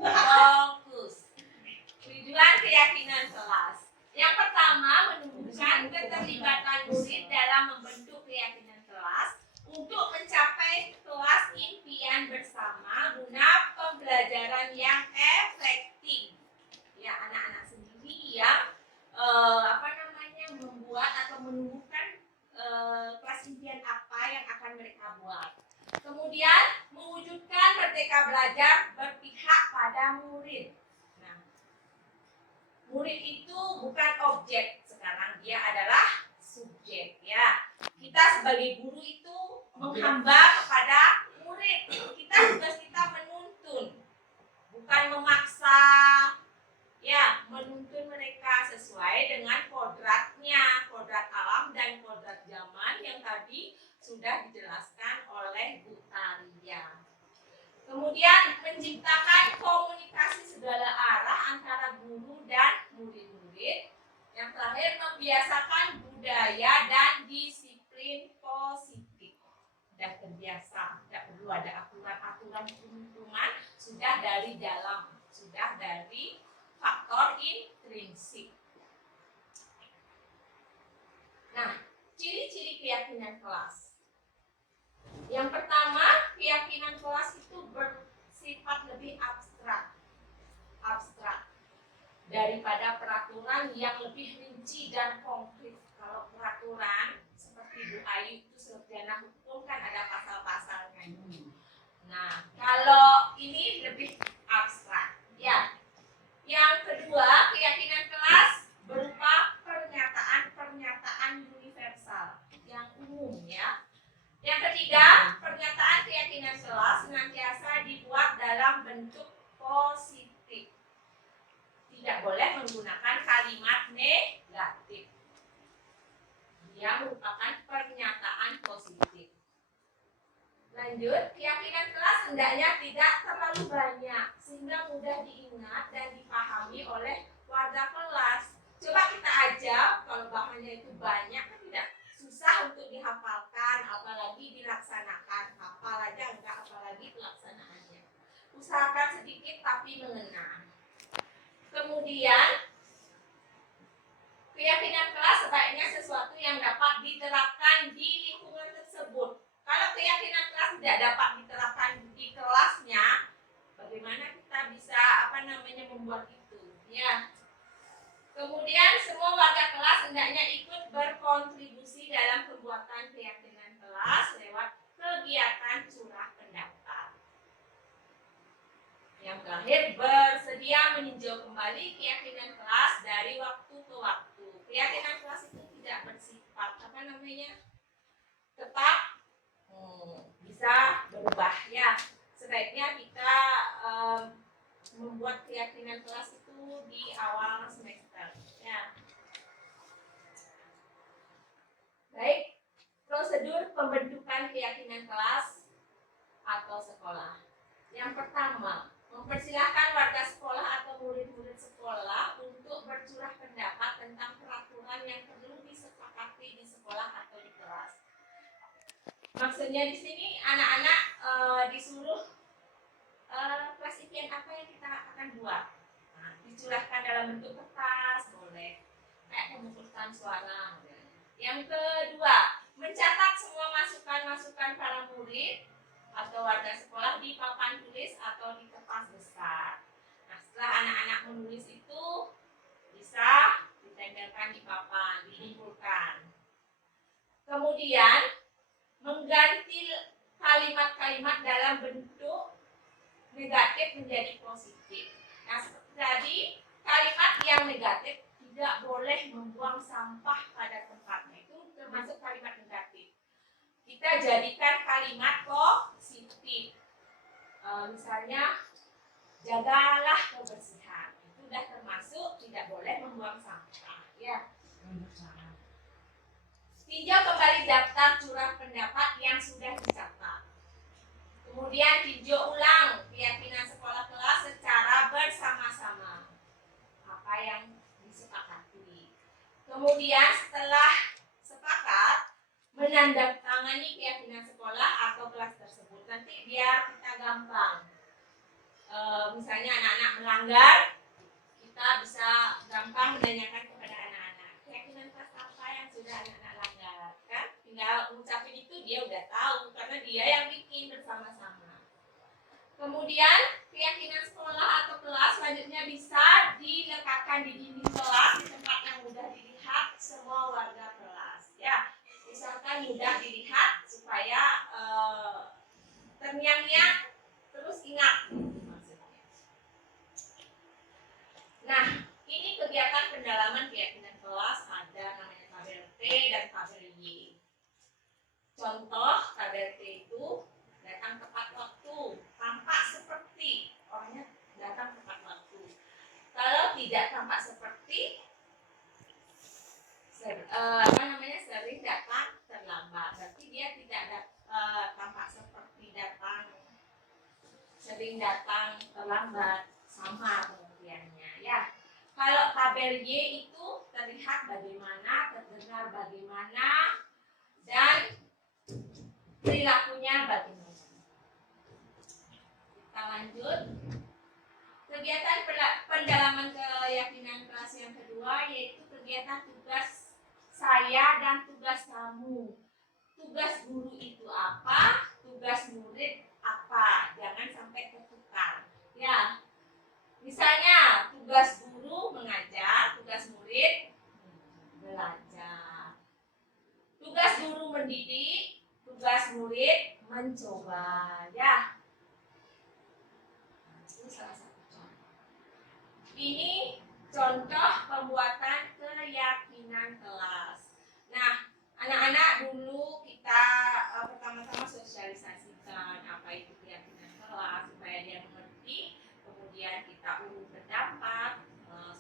Fokus. Tujuan keyakinan kelas. Yang pertama, menunjukkan keterlibatan murid dalam membentuk keyakinan kelas untuk mencapai kelas impian bersama guna pembelajaran yang efektif. Ya, anak-anak sendiri yang membuat atau menumbuhkan kelas impian apa yang akan mereka buat. Kemudian mewujudkan merdeka belajar berpihak pada murid. Nah, murid itu bukan objek, sekarang dia adalah subjek ya. Kita sebagai guru itu menghamba kepada murid. Tugas kita menuntun, bukan memaksa. Ya, menuntun mereka sesuai dengan kodratnya, kodrat alam dan kodrat zaman yang tadi sudah dijelaskan oleh Bu Taria. Kemudian menciptakan komunikasi segala arah antara guru dan murid-murid. Yang terakhir membiasakan budaya dan disiplin positif. Sudah terbiasa, tidak perlu ada aturan-aturan peruntungan, sudah dari dalam, sudah dari faktor intrinsik. Nah, ciri-ciri keyakinan kelas. Yang pertama, keyakinan kelas itu bersifat lebih abstrak daripada peraturan yang lebih rinci dan konkret. Kalau peraturan seperti Bu Ayu itu sarjana hukum kan ada pasal-pasalnya. Nah, kalau ini lebih abstrak, ya. Yang kedua, keyakinan kelas berupa pernyataan-pernyataan universal yang umum ya. Yang ketiga, pernyataan keyakinan kelas senantiasa dibuat dalam bentuk positif. Tidak boleh menggunakan kalimat negatif. Dia merupakan pernyataan positif. Lanjut, keyakinan kelas hendaknya tidak terlalu banyak sehingga mudah diingat dan dipahami oleh warga kelas. Coba kita aja kalau bahannya itu banyak kan tidak susah untuk dihafalkan, apalagi dilaksanakan. Hafal aja enggak, apalagi pelaksanaannya. Usahakan sedikit tapi mengena. Kemudian keyakinan kelas sebaiknya sesuatu yang dapat diterapkan di lingkungan tersebut. Kalau keyakinan kelas tidak dapat diterapkan di kelasnya, bagaimana kita bisa membuat itu? Ya. Kemudian semua warga kelas hendaknya ikut berkontribusi dalam pembuatan keyakinan kelas lewat kegiatan curah pendapat. Yang terakhir, bersedia meninjau kembali keyakinan kelas dari waktu ke waktu. Keyakinan kelas itu tidak bersifat tetap bisa berubah ya. Sebaiknya kita membuat keyakinan kelas itu di awal semester ya. Baik, prosedur pembentukan keyakinan kelas atau sekolah. Yang pertama, mempersilahkan warga sekolah atau murid-murid sekolah untuk bercurah pendapat tentang peraturan yang perlu disepakati di sekolah atau di kelas. Maksudnya di sini anak-anak disuruh kelas impian apa yang kita akan buat. Nah, dicurahkan dalam bentuk kertas boleh, kayak pemungutan suara. Yang kedua, mencatat semua masukan-masukan para murid atau warga sekolah di papan tulis atau di kertas besar. Nah, setelah anak-anak menulis itu bisa ditempelkan di papan, dikumpulkan. Kemudian mengganti kalimat-kalimat dalam bentuk negatif menjadi positif. Nah, jadi kalimat yang negatif tidak boleh membuang sampah pada tempatnya. Itu termasuk kalimat negatif. Kita jadikan kalimat positif. Misalnya, jagalah kebersihan. Itu sudah termasuk tidak boleh membuang sampah. Ya. Tinjau kembali daftar curah pendapat yang sudah dicatat. Kemudian tinjau ulang keyakinan sekolah kelas secara bersama-sama. Apa yang disepakati. Kemudian setelah sepakat, menandatangani keyakinan sekolah atau kelas tersebut. Nanti biar kita gampang. Misalnya anak-anak melanggar, kita bisa gampang menanyakan kepada anak-anak keyakinan kelas apa yang sudah anak-anak langgar, kan? Tinggal ngucapin itu dia udah tahu karena dia yang bikin bersama-sama. Kemudian keyakinan sekolah atau kelas selanjutnya bisa dilekatkan di dinding kelas di tempat yang mudah dilihat semua warga kelas. Ya, misalkan mudah dilihat supaya terngiang-ngiang terus ingat. Nah, ini kegiatan pendalaman keyakinan kelas ada namanya tabel T dan tabel Y. Contoh tabel T itu datang tepat waktu, tampak seperti orangnya datang tepat waktu. Kalau tidak tampak seperti sering datang terlambat. Berarti dia tidak tampak seperti sering datang terlambat, sama pengertiannya ya. Kalau tabel Y itu terlihat bagaimana, terdengar bagaimana, dan perilakunya bagaimana. Kita lanjut. Kegiatan pendalaman keyakinan kelas yang kedua yaitu kegiatan tugas saya dan tugas kamu. Tugas guru itu apa? Tugas murid apa? Jangan sampai tertukar. Ya. Misalnya tugas guru mengajar, tugas murid belajar. Tugas guru mendidik, tugas murid mencoba. Ya. Ini salah satu contoh. Ini contoh pembuatan keyakinan kelas. Nah, anak-anak dulu kita pertama-tama sosialisasikan apa itu keyakinan kelas supaya dia mengerti. Kemudian kita urut pendapat,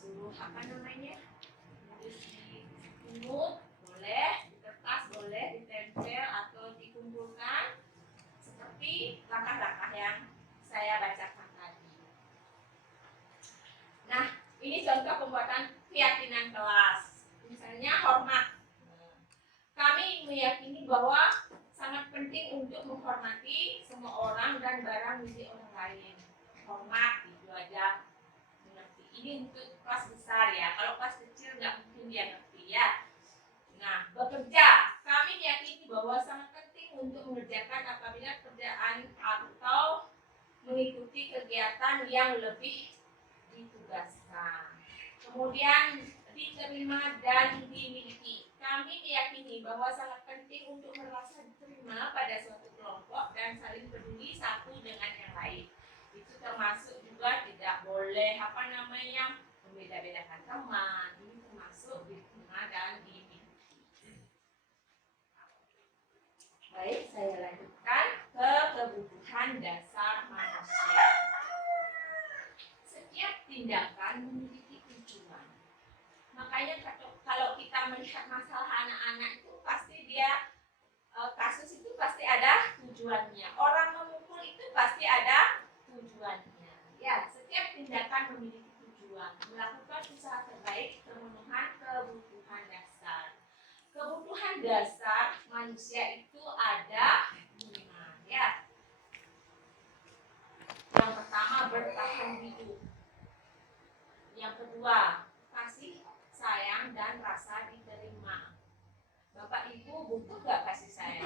suruh tulis di pungut, boleh, di kertas boleh, ditempel atau dikumpulkan seperti langkah-langkah yang saya bacakan tadi. Nah, ini contoh pembuatan keyakinan kelas. Misalnya hormat. Kami meyakini bahwa sangat penting untuk menghormati semua orang dan barang milik orang lain. Hormat itu aja mengerti. Ini untuk kelas besar ya. Kalau kelas kecil nggak mungkin dia ngerti ya. Nah, bekerja. Kami meyakini bahwa sangat penting untuk mengerjakan apabila kerjaan atau mengikuti kegiatan yang lebih ditugaskan. Kemudian diterima dan dimiliki. Kami meyakini bahwa sangat penting untuk merasa diterima pada suatu kelompok dan saling peduli satu dengan yang lain. Itu termasuk juga tidak boleh membeda-bedakan teman. Ini termasuk diterima dan dimiliki. Baik, saya lanjutkan ke kebutuhan dasar manusia. Setiap tindakan memiliki tujuan. Makanya kalau kita melihat masalah anak-anak itu pasti dia kasus itu pasti ada tujuannya. Orang memukul itu pasti ada tujuannya. Ya, setiap tindakan memiliki tujuan. Melakukan usaha terbaik pemenuhan kebutuhan dasar. Kebutuhan dasar manusia itu ada 5 ya. Yang pertama bertahan hidup. Yang kedua kasih sayang dan rasa diterima. Bapak Ibu butuh gak kasih sayang?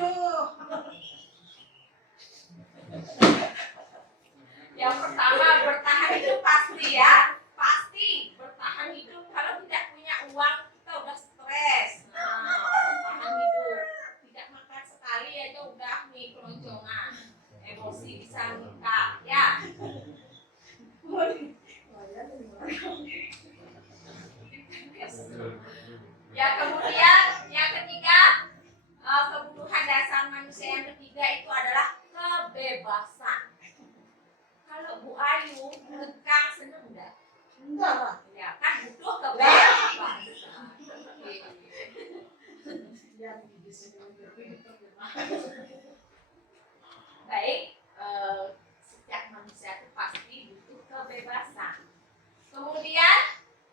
Yang pertama bertahan hidup pasti ya. Pasti bertahan hidup. Kalau tidak punya uang kita udah stres. Nah, bertahan hidup. Tidak makan sekali aja udah nih keloncongan. Emosi bisa meningkat ya. Bu Ayu, lekang seneng enggak? Enggak lah. Ya kan butuh kebebasan. Yang di sini Baik, setiap manusia itu pasti butuh kebebasan. Kemudian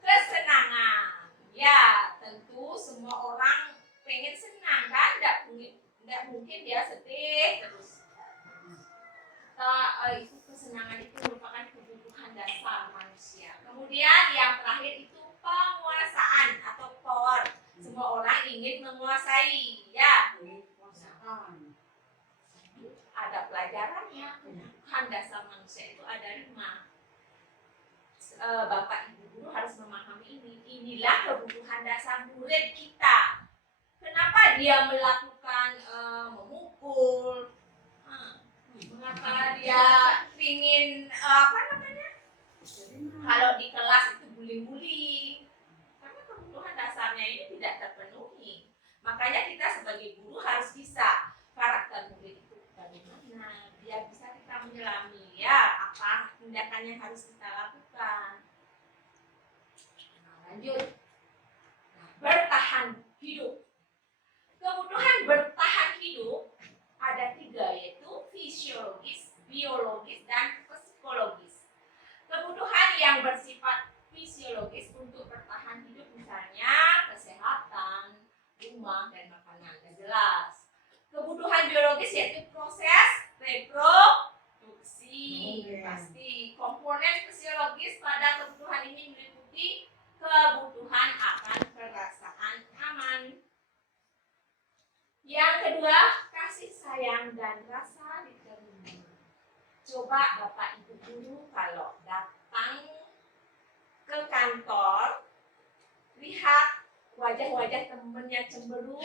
kesenangan. Ya, tentu semua orang pengen senang kan? Tidak mungkin dia sedih terus. Itu kesenangan itu merupakan kebutuhan dasar manusia. Kemudian yang terakhir itu penguasaan atau power. Semua orang ingin menguasai, ya. Ada pelajarannya. Kebutuhan dasar manusia itu ada 5. Bapak Ibu guru harus memahami ini. Inilah kebutuhan dasar murid kita. Kenapa dia melakukan memukul? Mengapa dia ingin kalau di kelas itu bullying-bullying? Karena kebutuhan dasarnya ini tidak terpenuhi. Makanya kita sebagai guru harus bisa karakter murid itu bagaimana, biar bisa kita menyelami ya apa tindakan yang harus kita lakukan. Nah, lanjut. Bertahan hidup. Kebutuhan bertahan hidup ada 3, yaitu fisiologis, biologis, dan psikologis. Kebutuhan yang bersifat fisiologis untuk bertahan hidup misalnya kesehatan, rumah, dan makanan, dan jelas. Kebutuhan biologis yaitu proses reproduksi. Pasti komponen fisiologis pada kebutuhan ini meliputi kebutuhan akan perasaan aman. Yang kedua, kasih sayang dan rasa diterima. Coba Bapak Ibu guru kalau datang ke kantor, lihat wajah-wajah temennya cemberut,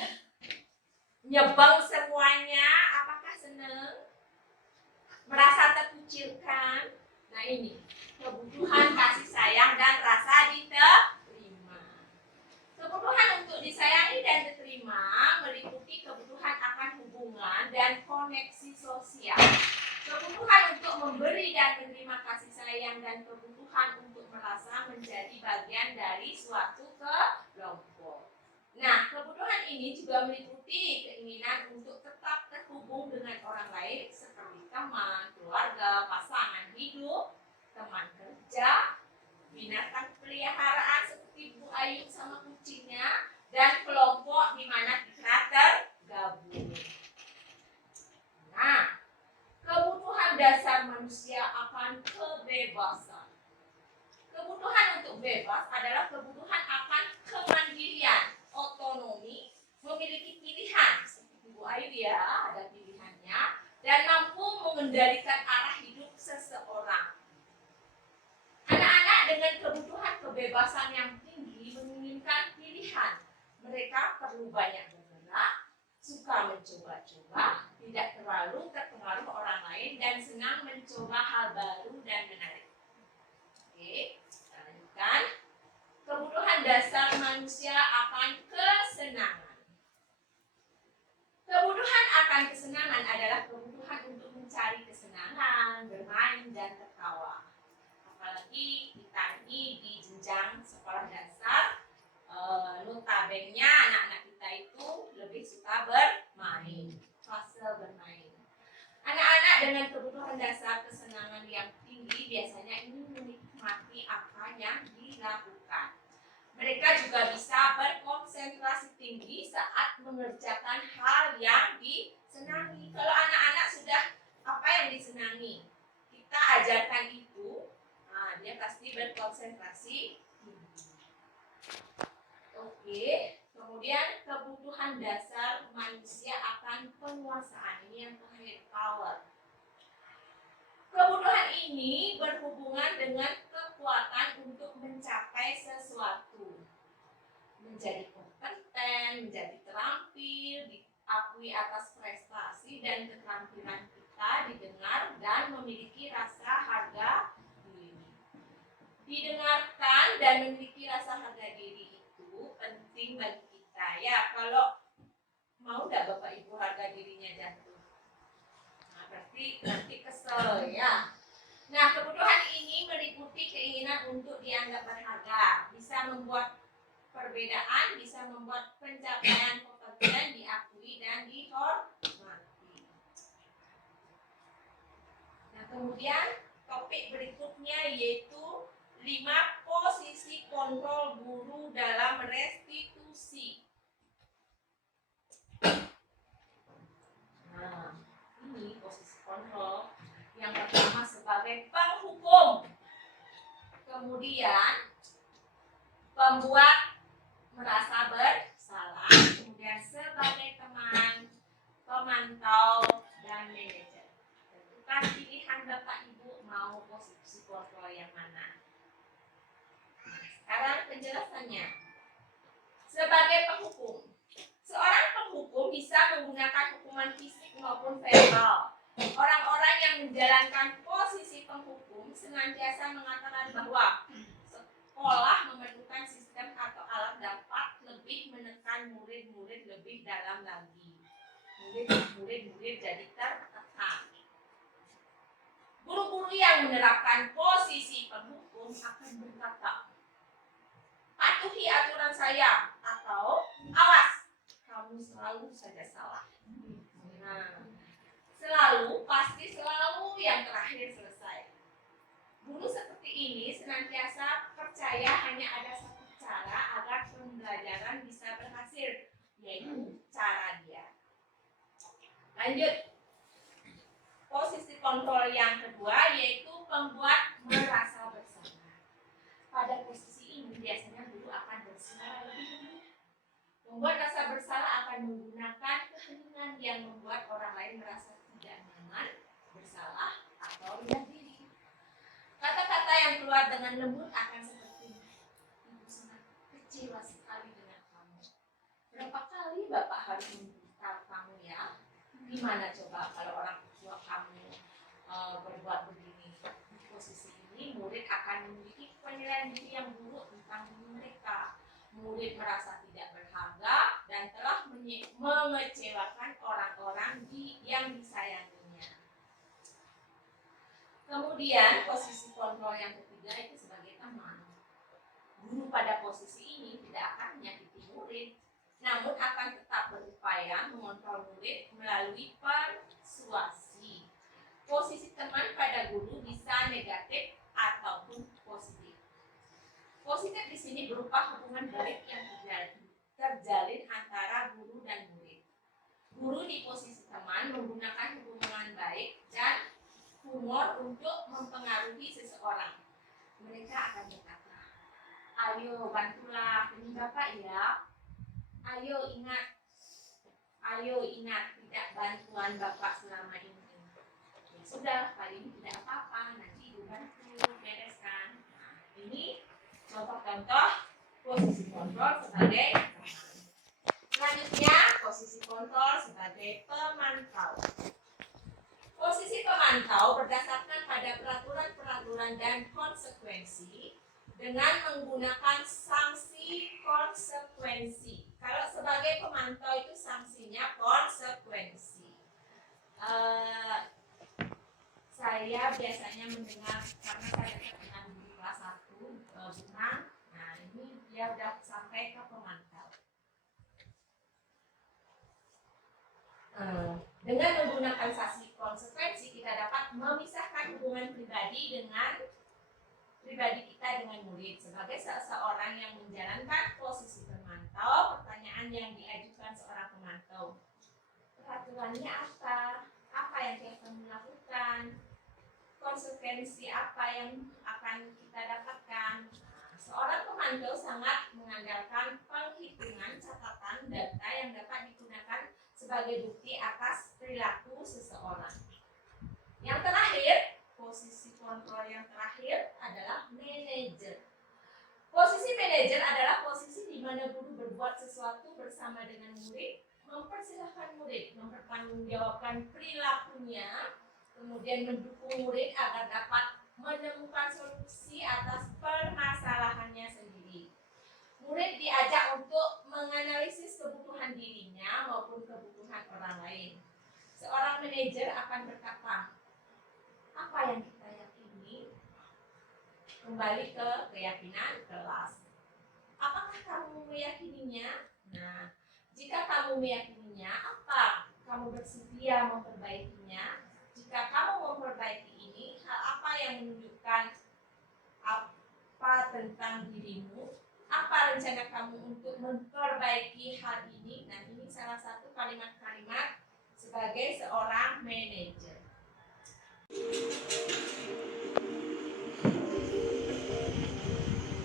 nyebang semuanya, apakah senang? Merasa terkucilkan? Nah ini, kebutuhan kasih sayang dan rasa diterima. Kebutuhan untuk disayangi dan diterima meliputi kebutuhan akan hubungan dan koneksi sosial. Kebutuhan untuk memberi dan menerima kasih sayang dan kebutuhan untuk merasa menjadi bagian dari suatu kelompok. Nah, kebutuhan ini juga meliputi keinginan untuk tetap terhubung dengan orang lain seperti teman, keluarga, pasangan hidup, teman kerja, binatang peliharaan seperti Bu Ayu sama kucingnya, dan kelompok di mana kita tergabung. Nah, kebutuhan dasar manusia akan kebebasan. Kebutuhan untuk bebas adalah kebutuhan akan kemandirian, otonomi, memiliki pilihan seperti Bu Ayu ya, ada pilihannya, dan mampu mengendalikan arah hidup seseorang. Anak-anak dengan kebutuhan kebebasan yang tinggi menginginkan pilihan. Mereka perlu banyak bergerak, suka mencoba-coba, tidak terlalu terpengaruh orang lain, dan senang mencoba hal baru dan menarik. Oke, kita lanjutkan. Kebutuhan dasar manusia akan kesenangan. Kebutuhan akan kesenangan adalah kebutuhan untuk mencari kesenangan, bermain, dan tertawa. Apalagi kita ini di jenjang sekolah dasar, notabene anak-anak kita itu lebih suka bermain, fase bermain. Anak-anak dengan kebutuhan dasar kesenangan yang tinggi biasanya ingin menikmati apa yang dilakukan. Mereka juga bisa berkonsentrasi tinggi saat mengerjakan hal yang disenangi. Kalau anak-anak sudah apa yang disenangi, kita ajarkan itu, dia pasti berkonsentrasi tinggi. Oke, kemudian kebutuhan dasar manusia akan penguasaan. Ini yang terakhir, power. Kebutuhan ini berhubungan dengan kekuatan untuk mencapai sesuatu. Menjadi kompeten, menjadi terampil, diakui atas prestasi dan keterampilan kita didengar dan memiliki rasa harga diri. Didengarkan dan memiliki rasa harga diri itu penting bagi kita ya. Kalau mau nggak Bapak Ibu harga dirinya jatuh? Nah, berarti nanti kesel ya. Nah, kemudian untuk dianggap berharga, bisa membuat perbedaan, bisa membuat pencapaian pekerjaan diakui dan dihormati. Nah, kemudian topik berikutnya yaitu 5 posisi kontrol guru dalam restitusi. Nah, ini posisi kontrol. Yang pertama sebagai penghukum, kemudian pembuat merasa bersalah, kemudian sebagai teman, pemantau, dan manajer. Tentukan pilihan Bapak Ibu mau posisi kontrol yang mana. Sekarang penjelasannya. Sebagai penghukum, seorang penghukum bisa menggunakan hukuman fisik maupun verbal. Orang-orang yang menjalankan posisi penghukum senantiasa mengatakan bahwa sekolah memerlukan sistem atau alat dapat lebih menekan murid-murid lebih dalam lagi. Murid-murid jadi tertekan. Guru-guru yang menerapkan posisi penghukum akan berkata, patuhi aturan saya, atau awas, kamu selalu saja salah. Nah, selalu, pasti selalu yang terakhir selesai. Guru seperti ini senantiasa percaya hanya ada satu cara agar pembelajaran bisa berhasil, yaitu cara dia. Lanjut. Posisi kontrol yang kedua yaitu pembuat merasa bersalah. Pada posisi ini biasanya guru akan bersuara lebih lembut. Membuat rasa bersalah akan menggunakan keheningan yang membuat orang lain merasa tidak nyaman, bersalah, atau rendah diri. Kata-kata yang keluar dengan lembut akan seperti, ibu sangat kecewa sekali dengan kamu. Berapa kali Bapak harus memberitahu kamu ya? Gimana coba kalau orang tua kamu berbuat begini? Di posisi ini murid akan memiliki penilaian diri yang buruk tentang diri mereka. Murid merasa tidak berharga dan telah mengecewakan orang-orang yang disayanginya. Kemudian posisi kontrol yang ketiga itu sebagai teman. Guru pada posisi ini tidak akan menyakiti murid, namun akan tetap berupaya mengontrol murid melalui persuasi. Posisi teman pada guru bisa negatif ataupun positif. Positif di sini berupa hubungan baik yang terjalin antara guru dan murid. Guru di posisi teman menggunakan hubungan baik dan humor untuk mempengaruhi seseorang. Mereka akan berkata, ayo bantulah ini Bapak ya. Ayo ingat tidak bantuan Bapak selama ini. Ya sudah, kali ini tidak apa-apa, nanti Ibu bantu bereskan. Nah, ini contoh-contoh posisi kontrol sebagai teman. Selanjutnya, posisi kontrol sebagai pemantau. Posisi pemantau berdasarkan pada peraturan-peraturan dan konsekuensi dengan menggunakan sanksi konsekuensi. Kalau sebagai pemantau itu sanksinya konsekuensi. Saya biasanya mendengar karena saya dengan guru kelas 1 Bunga. Nah, ini dia sudah sampai ke pemantau. Dengan menggunakan sanksi konsekuensi kita dapat memisahkan hubungan pribadi kita dengan murid. Sebagai seseorang yang menjalankan posisi pemantau, pertanyaan yang diajukan seorang pemantau, peraturannya apa? Apa yang kamu lakukan? Konsekuensi apa yang akan kita dapatkan? Seorang pemantau sangat mengandalkan penghitungan catatan data yang dapat digunakan sebagai bukti atas perilaku seseorang. Yang terakhir, posisi kontrol yang terakhir adalah manajer. Posisi manajer adalah posisi di mana guru berbuat sesuatu bersama dengan murid, mempersilahkan murid mempertanggungjawabkan perilakunya, kemudian mendukung murid agar dapat menemukan solusi atas permasalahannya sendiri. Murid diajak untuk menganalisis kebutuhan dirinya maupun kebutuhan orang lain. Seorang manajer akan berkata, apa yang kita yakini? kembali ke keyakinan kelas. Apakah kamu meyakininya? Nah, jika kamu meyakininya, apa kamu bersedia memperbaikinya? Jika kamu memperbaiki ini, hal apa yang menunjukkan apa tentang dirimu? Apa rencana kamu untuk memperbaiki hal ini? Nah, ini salah satu kalimat-kalimat sebagai seorang manajer.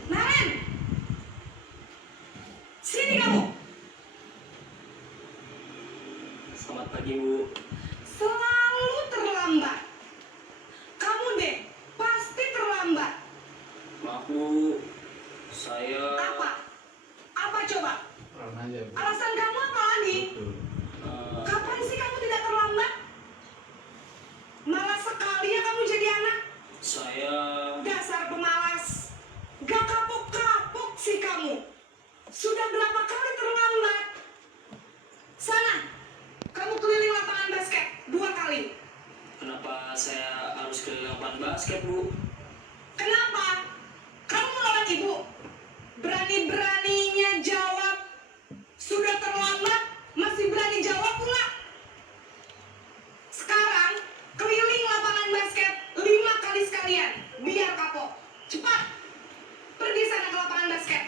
Naren! Sini kamu! Selamat pagi, Bu. Selalu terlambat. Kamu deh, pasti terlambat. Maaf, Bu. Saya... Apa? Apa coba? Kurang aja, Bu. Alasan kamu apa lagi? Betul. Kapan sih kamu tidak terlambat? Malas sekali ya kamu jadi anak. Saya... Dasar pemalas. Gak kapok-kapok sih kamu. Sudah berapa kali terlambat? Sana, kamu keliling lapangan basket 2 kali. Kenapa saya harus keliling lapangan basket, Bu? Kenapa? Kamu melawan ibu. Berani-beraninya jawab. Sudah terlambat, masih berani jawab pula. Sekarang, keliling lapangan basket 5 kali sekalian. Biar kapok. Cepat. Pergi sana ke lapangan basket.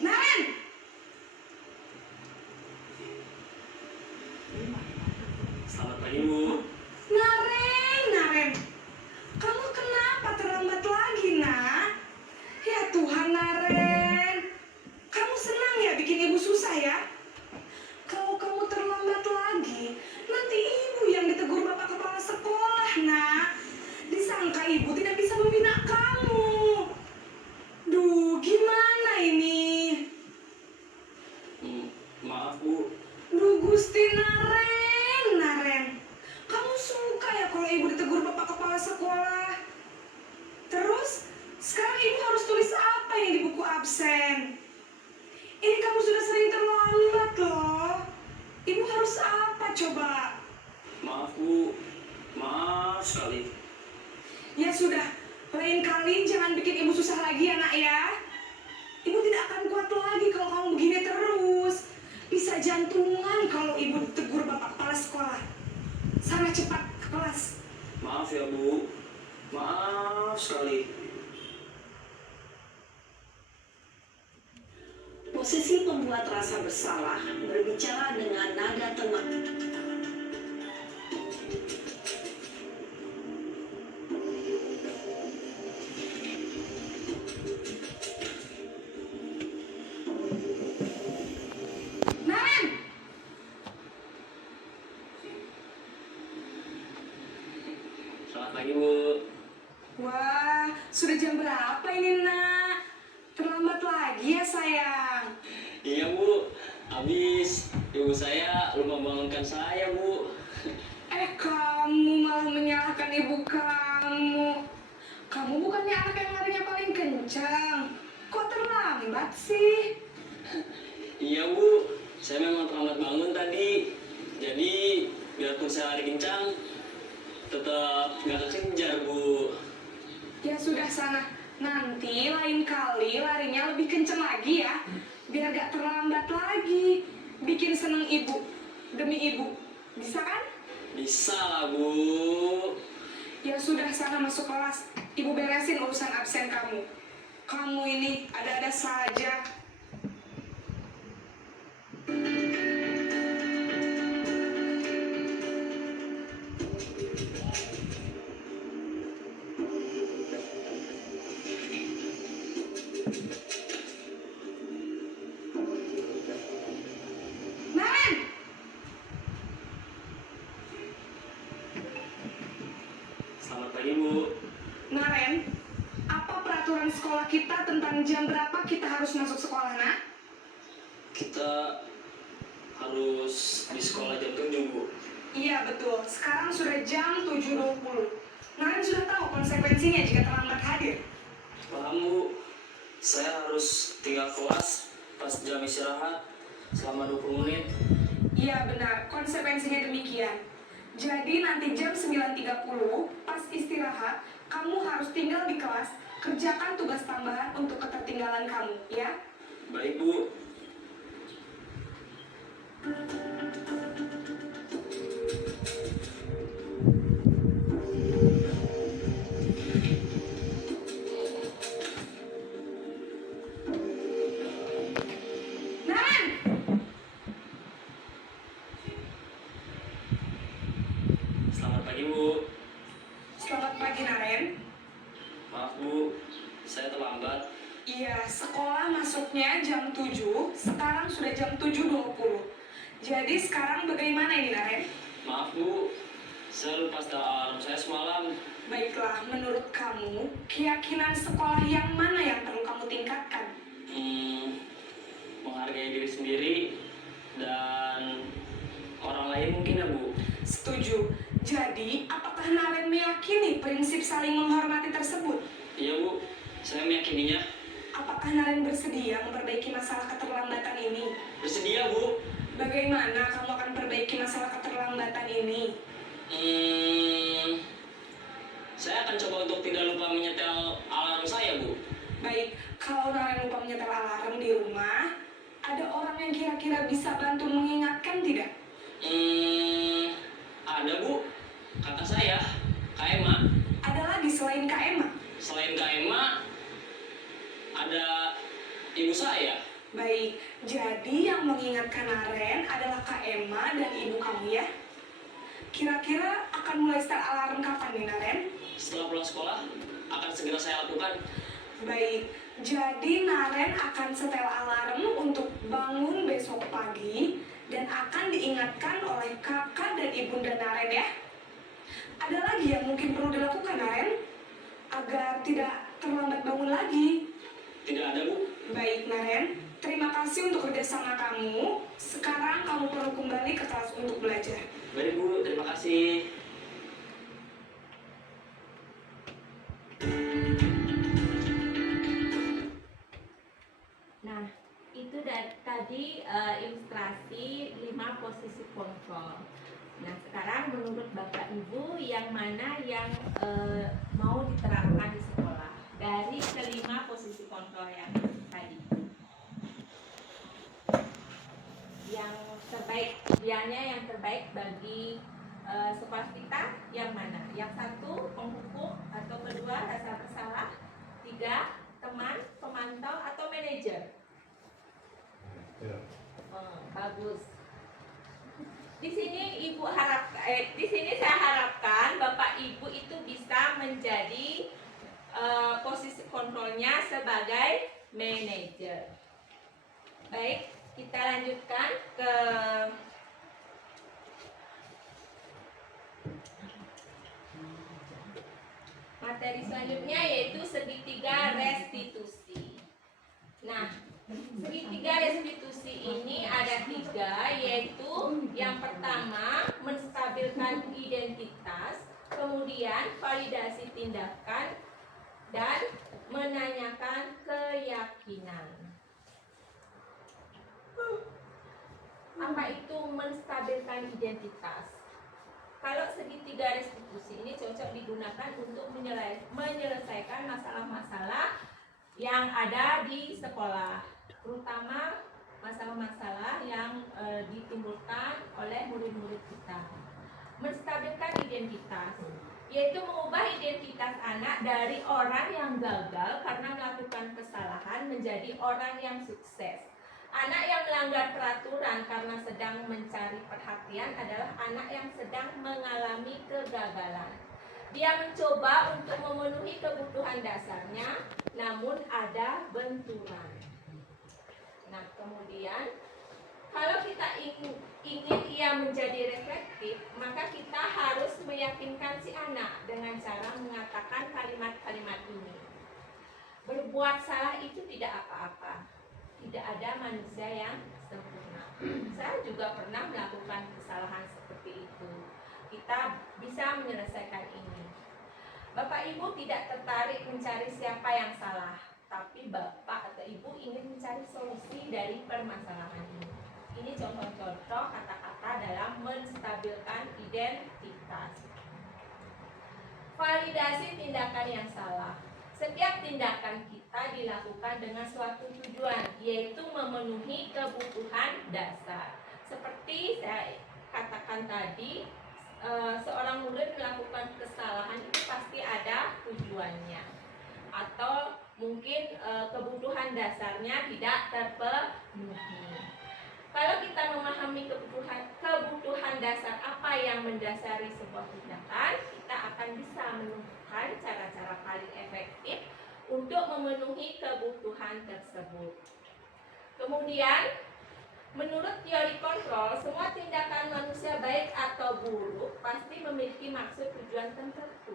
Naren! Selamat pagi, Bu. Naren. Kamu kenapa terlambat lagi, nak? Ya Tuhan, Naren. Kamu senang ya bikin ibu susah ya? Kalau kamu terlambat lagi, nanti ibu yang ditegur bapak kepala sekolah, nak. Disangka ibu tidak bisa membina kamu. Duh, gimana ini? Maaf, Bu. Duh, Gusti Naren. Kamu suka ya kalau ibu ditegur bapak kepala sekolah? Terus, sekarang ibu harus tulis apa yang di buku absen? Ini kamu sudah sering terlambat loh. Ibu harus apa coba? Maaf, Bu. Maaf sekali. Ya sudah, lain kali jangan bikin ibu susah lagi ya nak ya. Ibu tidak akan kuat lagi kalau kamu begini terus. Bisa jantungan kalau ibu ditegur bapak kepala sekolah. Sana cepat ke kelas. Maaf ya, Bu. Maaf sekali. Posisi pembuat rasa bersalah berbicara dengan nada tenang. Naren! Selamat pagi, Bu. Wah, sudah jam berapa ini nak? Terlambat lagi ya sayang. Iya, Bu. Habis ibu saya lupa bangunkan saya, Bu. Kamu malah menyalahkan ibu kamu. Kamu bukannya anak yang larinya paling kencang. Kok terlambat sih? Iya, Bu. Saya memang terlambat bangun tadi. Jadi, biarpun saya lari kencang, tetap nggak kekejar, Bu. Ya sudah sana. Nanti lain kali larinya lebih kencang lagi ya. Biar gak terlambat lagi. Bikin seneng ibu. Demi ibu. Bisa kan? Bisa lah, Bu. Ya sudah sana masuk kelas. Ibu beresin urusan absen kamu. Kamu ini ada-ada saja. Naren! Selamat pagi, Bu. Naren, apa peraturan sekolah kita tentang jam berapa kita harus masuk sekolah, nak? Kita harus di sekolah jam 7, Bu. Iya betul, sekarang sudah jam 7.20. Naren sudah tahu konsekuensi konsekuensinya jika terlambat hadir. Paham Bu, saya harus tinggal kelas pas jam istirahat selama 20 menit. Iya benar, konsekuensinya demikian. Jadi nanti jam 9.30 pas istirahat, kamu harus tinggal di kelas, kerjakan tugas tambahan untuk ketertinggalan kamu, ya. Baik Bu. Naren! Selamat pagi Bu. Selamat pagi Naren. Maaf Bu, saya terlambat. Iya, sekolah masuknya jam 7, sekarang sudah jam 7.20. Jadi sekarang bagaimana ini Naren? Maaf Bu, saya lupa setel alarm saya semalam. Baiklah, menurut kamu, keyakinan sekolah yang mana yang perlu kamu tingkatkan? Menghargai diri sendiri dan orang lain mungkin ya Bu. Setuju. Jadi, apakah Naren meyakini prinsip saling menghormati tersebut? Iya Bu, saya meyakininya. Apakah Naren bersedia memperbaiki masalah keterlambatan ini? Bersedia Bu. Bagaimana kamu akan perbaiki masalah keterlambatan ini? Saya akan coba untuk tidak lupa menyetel alarm saya Bu. Baik, kalau Naren lupa menyetel alarm di rumah, ada orang yang kira-kira bisa bantu mengingatkan tidak? Ada Bu, kakak saya, Kak Emma. Ada lagi selain Kak Emma? Selain Kak Emma, ada ibu saya. Baik, jadi yang mengingatkan Naren adalah Kak Emma dan ibu kamu ya? Kira-kira akan mulai start alarm kapan nih Naren? Setelah pulang sekolah, akan segera saya lakukan. Baik, jadi Naren akan setel alarm untuk bangun besok pagi dan akan diingatkan oleh kakak dan ibunda Naren ya. Ada lagi yang mungkin perlu dilakukan Naren agar tidak terlambat bangun lagi? Tidak ada Bu. Baik Naren, terima kasih untuk kerjasama kamu. Sekarang kamu perlu kembali ke kelas untuk belajar. Baik Bu, terima kasih. Nah, itu tadi ilustrasi 5 posisi kontrol. Nah, sekarang menurut Bapak Ibu yang mana yang mau diterapkan di sekolah dari kelima posisi kontrol yang tadi? Yang terbaik, biarnya yang terbaik bagi sekolah kita yang mana? Yang satu, penghukum, atau kedua, rasa bersalah, tiga, teman, pemantau, atau manajer? Bagus. Di sini di sini saya harapkan Bapak Ibu itu bisa menjadi posisi kontrolnya sebagai manajer. Baik, kita lanjutkan ke materi selanjutnya, yaitu segitiga restitusi. Nah, segitiga restitusi ini ada 3, yaitu yang pertama menstabilkan identitas, kemudian validasi tindakan, dan menanyakan keyakinan. Apa itu menstabilkan identitas? Kalau segitiga restitusi ini cocok digunakan untuk menyelesaikan masalah-masalah yang ada di sekolah, terutama masalah-masalah yang ditimbulkan oleh murid-murid kita. Menstabilkan identitas, yaitu mengubah identitas anak dari orang yang gagal karena melakukan kesalahan menjadi orang yang sukses. Anak yang melanggar peraturan karena sedang mencari perhatian adalah anak yang sedang mengalami kegagalan. Dia mencoba untuk memenuhi kebutuhan dasarnya, namun ada benturan. Nah, kemudian kalau kita ingin ia menjadi reflektif, maka kita harus meyakinkan si anak dengan cara mengatakan kalimat-kalimat ini. Berbuat salah itu tidak apa-apa. Tidak ada manusia yang sempurna. Saya juga pernah melakukan kesalahan seperti itu. Kita bisa menyelesaikan ini. Bapak Ibu tidak tertarik mencari siapa yang salah, tapi Bapak atau Ibu ingin mencari solusi dari permasalahan ini. Ini contoh-contoh kata-kata dalam menstabilkan identitas. Validasi tindakan yang salah. Setiap tindakan kita dilakukan dengan suatu tujuan, yaitu memenuhi kebutuhan dasar. Seperti saya katakan tadi, seorang murid melakukan kesalahan itu pasti ada tujuannya, atau mungkin kebutuhan dasarnya tidak terpenuhi. Kalau kita memahami kebutuhan dasar apa yang mendasari sebuah tindakan, kita akan bisa menemukan cara-cara paling efektif untuk memenuhi kebutuhan tersebut. Kemudian, menurut teori kontrol, semua tindakan manusia baik atau buruk pasti memiliki maksud tujuan tertentu.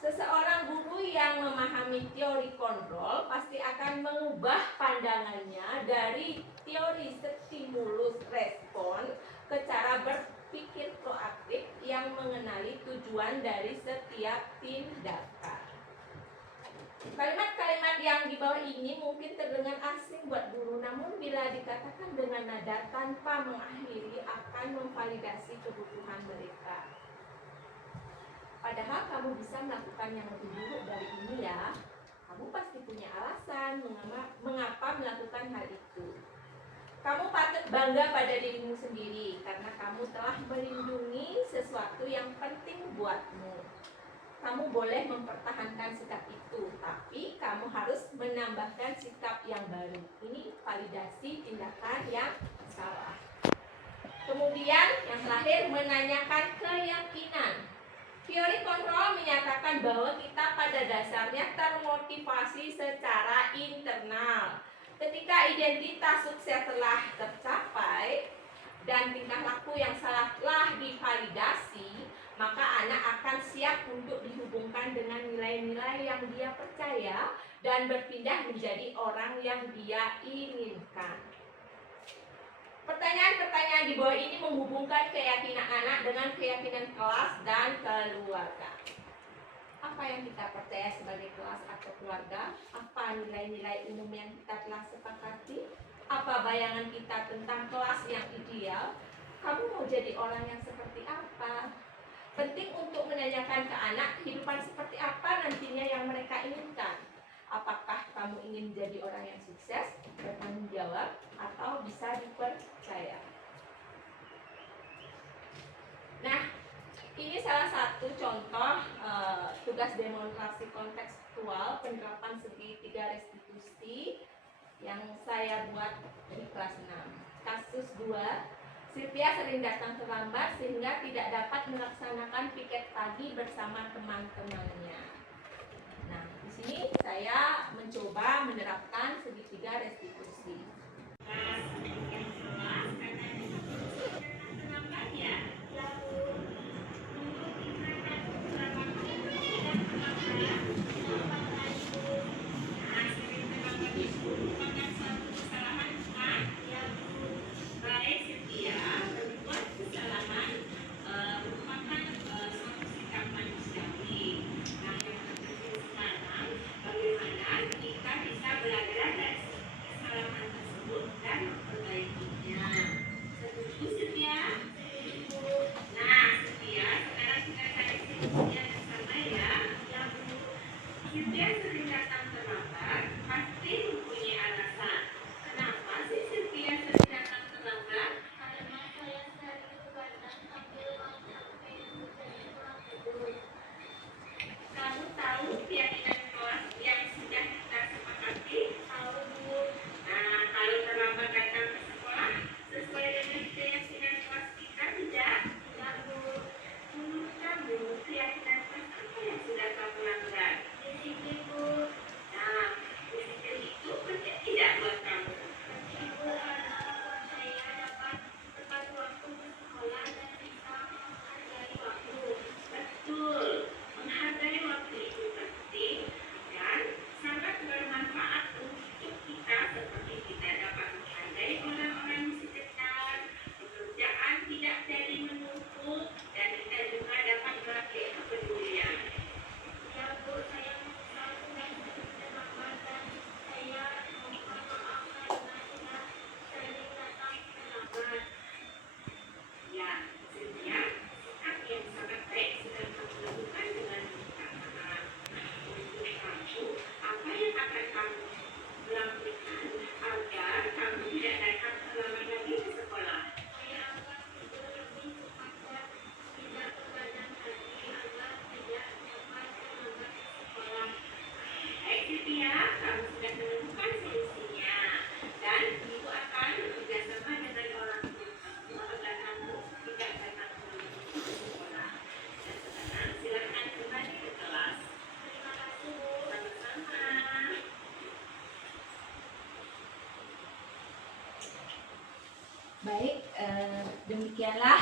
Seseorang guru yang memahami teori kontrol pasti akan mengubah pandangannya dari teori stimulus respon ke cara berpikir proaktif yang mengenali tujuan dari setiap tindakan. Kalimat-kalimat yang di bawah ini mungkin terdengar asing buat guru, namun bila dikatakan dengan nada tanpa mengakhiri akan memvalidasi kebutuhan mereka. Padahal kamu bisa melakukan yang lebih buruk dari ini ya. Kamu pasti punya alasan mengapa melakukan hal itu. Kamu patut bangga pada dirimu sendiri karena kamu telah melindungi sesuatu yang penting buatmu. Kamu boleh mempertahankan sikap itu, tapi kamu harus menambahkan sikap yang baru. Ini validasi tindakan yang salah. Kemudian yang terakhir, menanyakan keyakinan. Teori kontrol menyatakan bahwa kita pada dasarnya termotivasi secara internal. Ketika identitas sukses telah tercapai dan tingkah laku yang salah telah divalidasi, maka anak akan siap untuk dihubungkan dengan nilai-nilai yang dia percaya dan berpindah menjadi orang yang dia inginkan. Pertanyaan-pertanyaan di bawah ini menghubungkan keyakinan anak dengan keyakinan kelas dan keluarga. Apa yang kita percaya sebagai kelas atau keluarga? Apa nilai-nilai umum yang kita telah sepakati? Apa bayangan kita tentang kelas yang ideal? Kamu mau jadi orang yang seperti apa? Penting untuk menanyakan ke anak kehidupan seperti apa nantinya yang mereka inginkan. Apakah kamu ingin menjadi orang yang sukses, bertanggung jawab, atau bisa dipercaya? Nah, ini salah satu contoh tugas demonstrasi kontekstual penerapan segitiga restitusi yang saya buat di kelas 6. Kasus 2, Sylvia sering datang terlambat sehingga tidak dapat melaksanakan piket pagi bersama teman-temannya. Nah, di sini saya mencoba menerapkan segitiga restitusi. Keyakinan kelas apa yang sudah kamu lakukan? Disiplin, Bu. Nah, disiplin itu Sylvia, kamu sudah menemukan solusinya. Dan ibu akan bekerjasama dengan orang tua kamu agar kamu tidak datang ke sekolah. Dan sekarang silakan kembali ke kelas. Terima kasih, sama-sama. Baik, demikianlah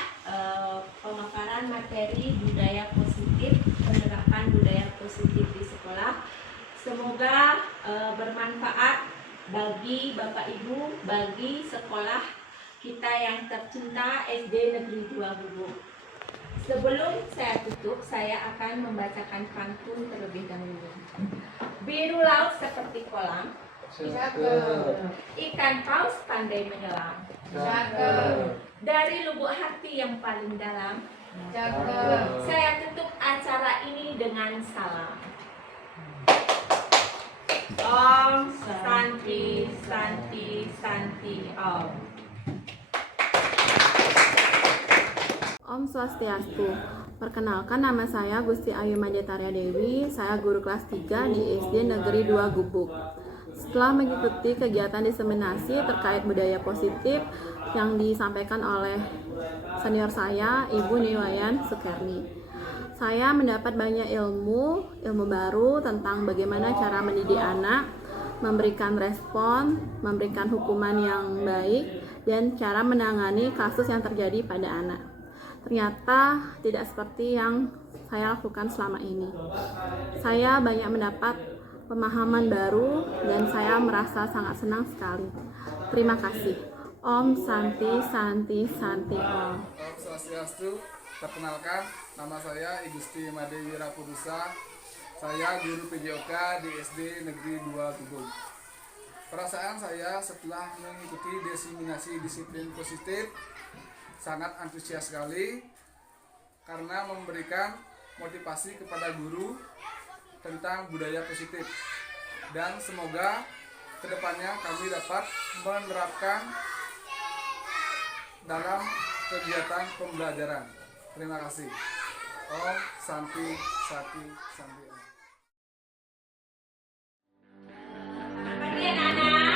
pemaparan materi budaya positif, penerapan budaya positif di sekolah. Semoga bermanfaat bagi Bapak Ibu, bagi sekolah kita yang tercinta SD Negeri 2 Gubuk. Sebelum saya tutup, saya akan membacakan pantun terlebih dahulu. Biru laut seperti kolam, ikan paus pandai menyelam. Dari lubuk hati yang paling dalam, saya tutup acara ini dengan salam. Om Santi Santi Santi Om. Om Swastiastu. Perkenalkan, nama saya Gusti Ayu Manjataria Dewi. Saya guru kelas 3 di SD Negeri 2 Gubuk. Setelah mengikuti kegiatan diseminasi terkait budaya positif yang disampaikan oleh senior saya, Ibu Niwayan Sukerni, saya mendapat banyak ilmu baru tentang bagaimana cara mendidik anak, memberikan respon, memberikan hukuman yang baik, dan cara menangani kasus yang terjadi pada anak. Ternyata tidak seperti yang saya lakukan selama ini. Saya banyak mendapat pemahaman baru dan saya merasa sangat senang sekali. Terima kasih. Om Santi Santi Santi Om. Om Swastiastu. Perkenalkan, nama saya I Gusti Madewi Rapudusa. Saya guru PJOK di SD Negeri 2 Gubuk. Perasaan saya setelah mengikuti diseminasi disiplin positif sangat antusias sekali karena memberikan motivasi kepada guru tentang budaya positif, dan semoga kedepannya kami dapat menerapkan dalam kegiatan pembelajaran. Terima kasih. Om Santi Santi Santi Om. Pagi anak-anak.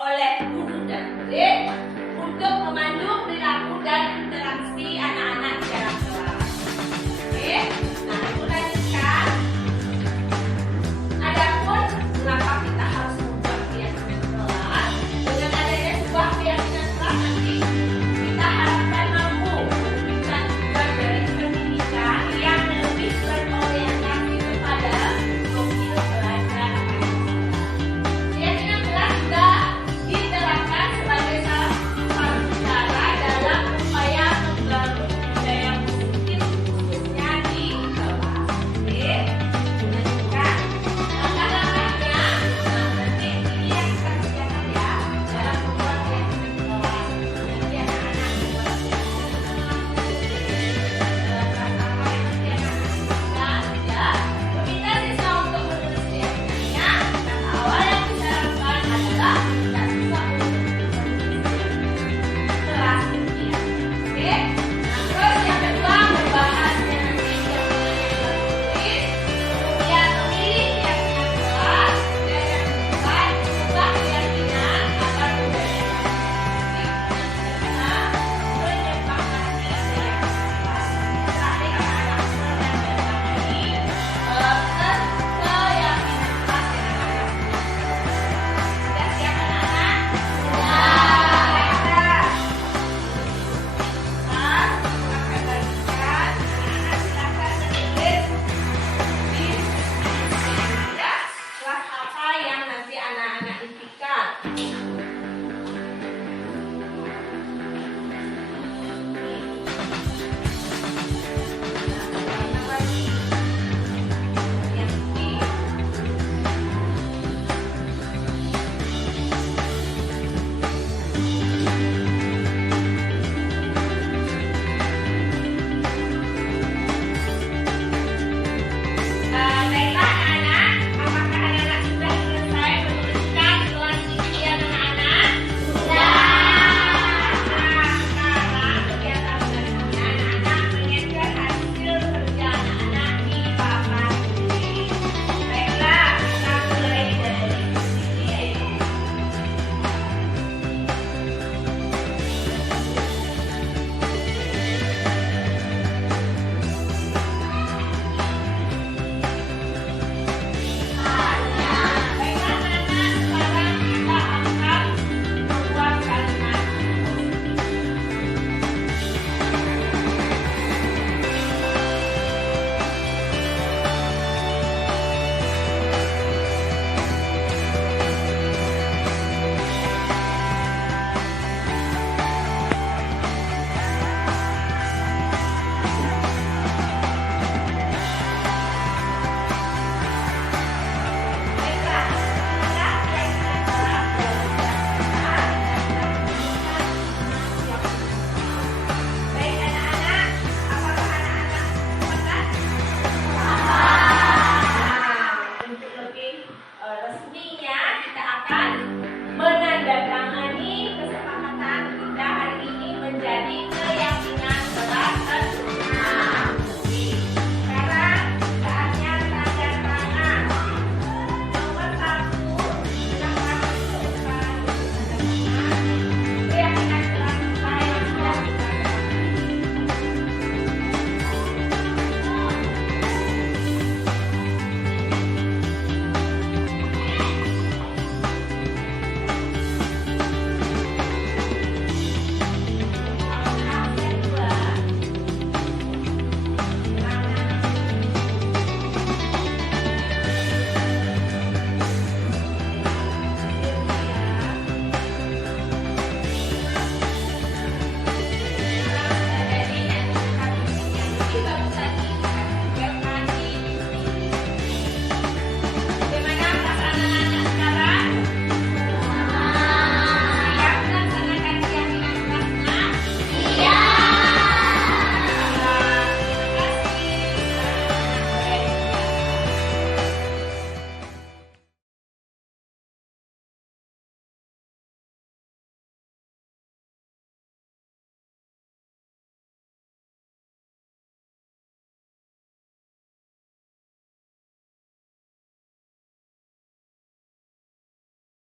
Oleh guru dan murid untuk memandu perilaku dan interaksi anak-anak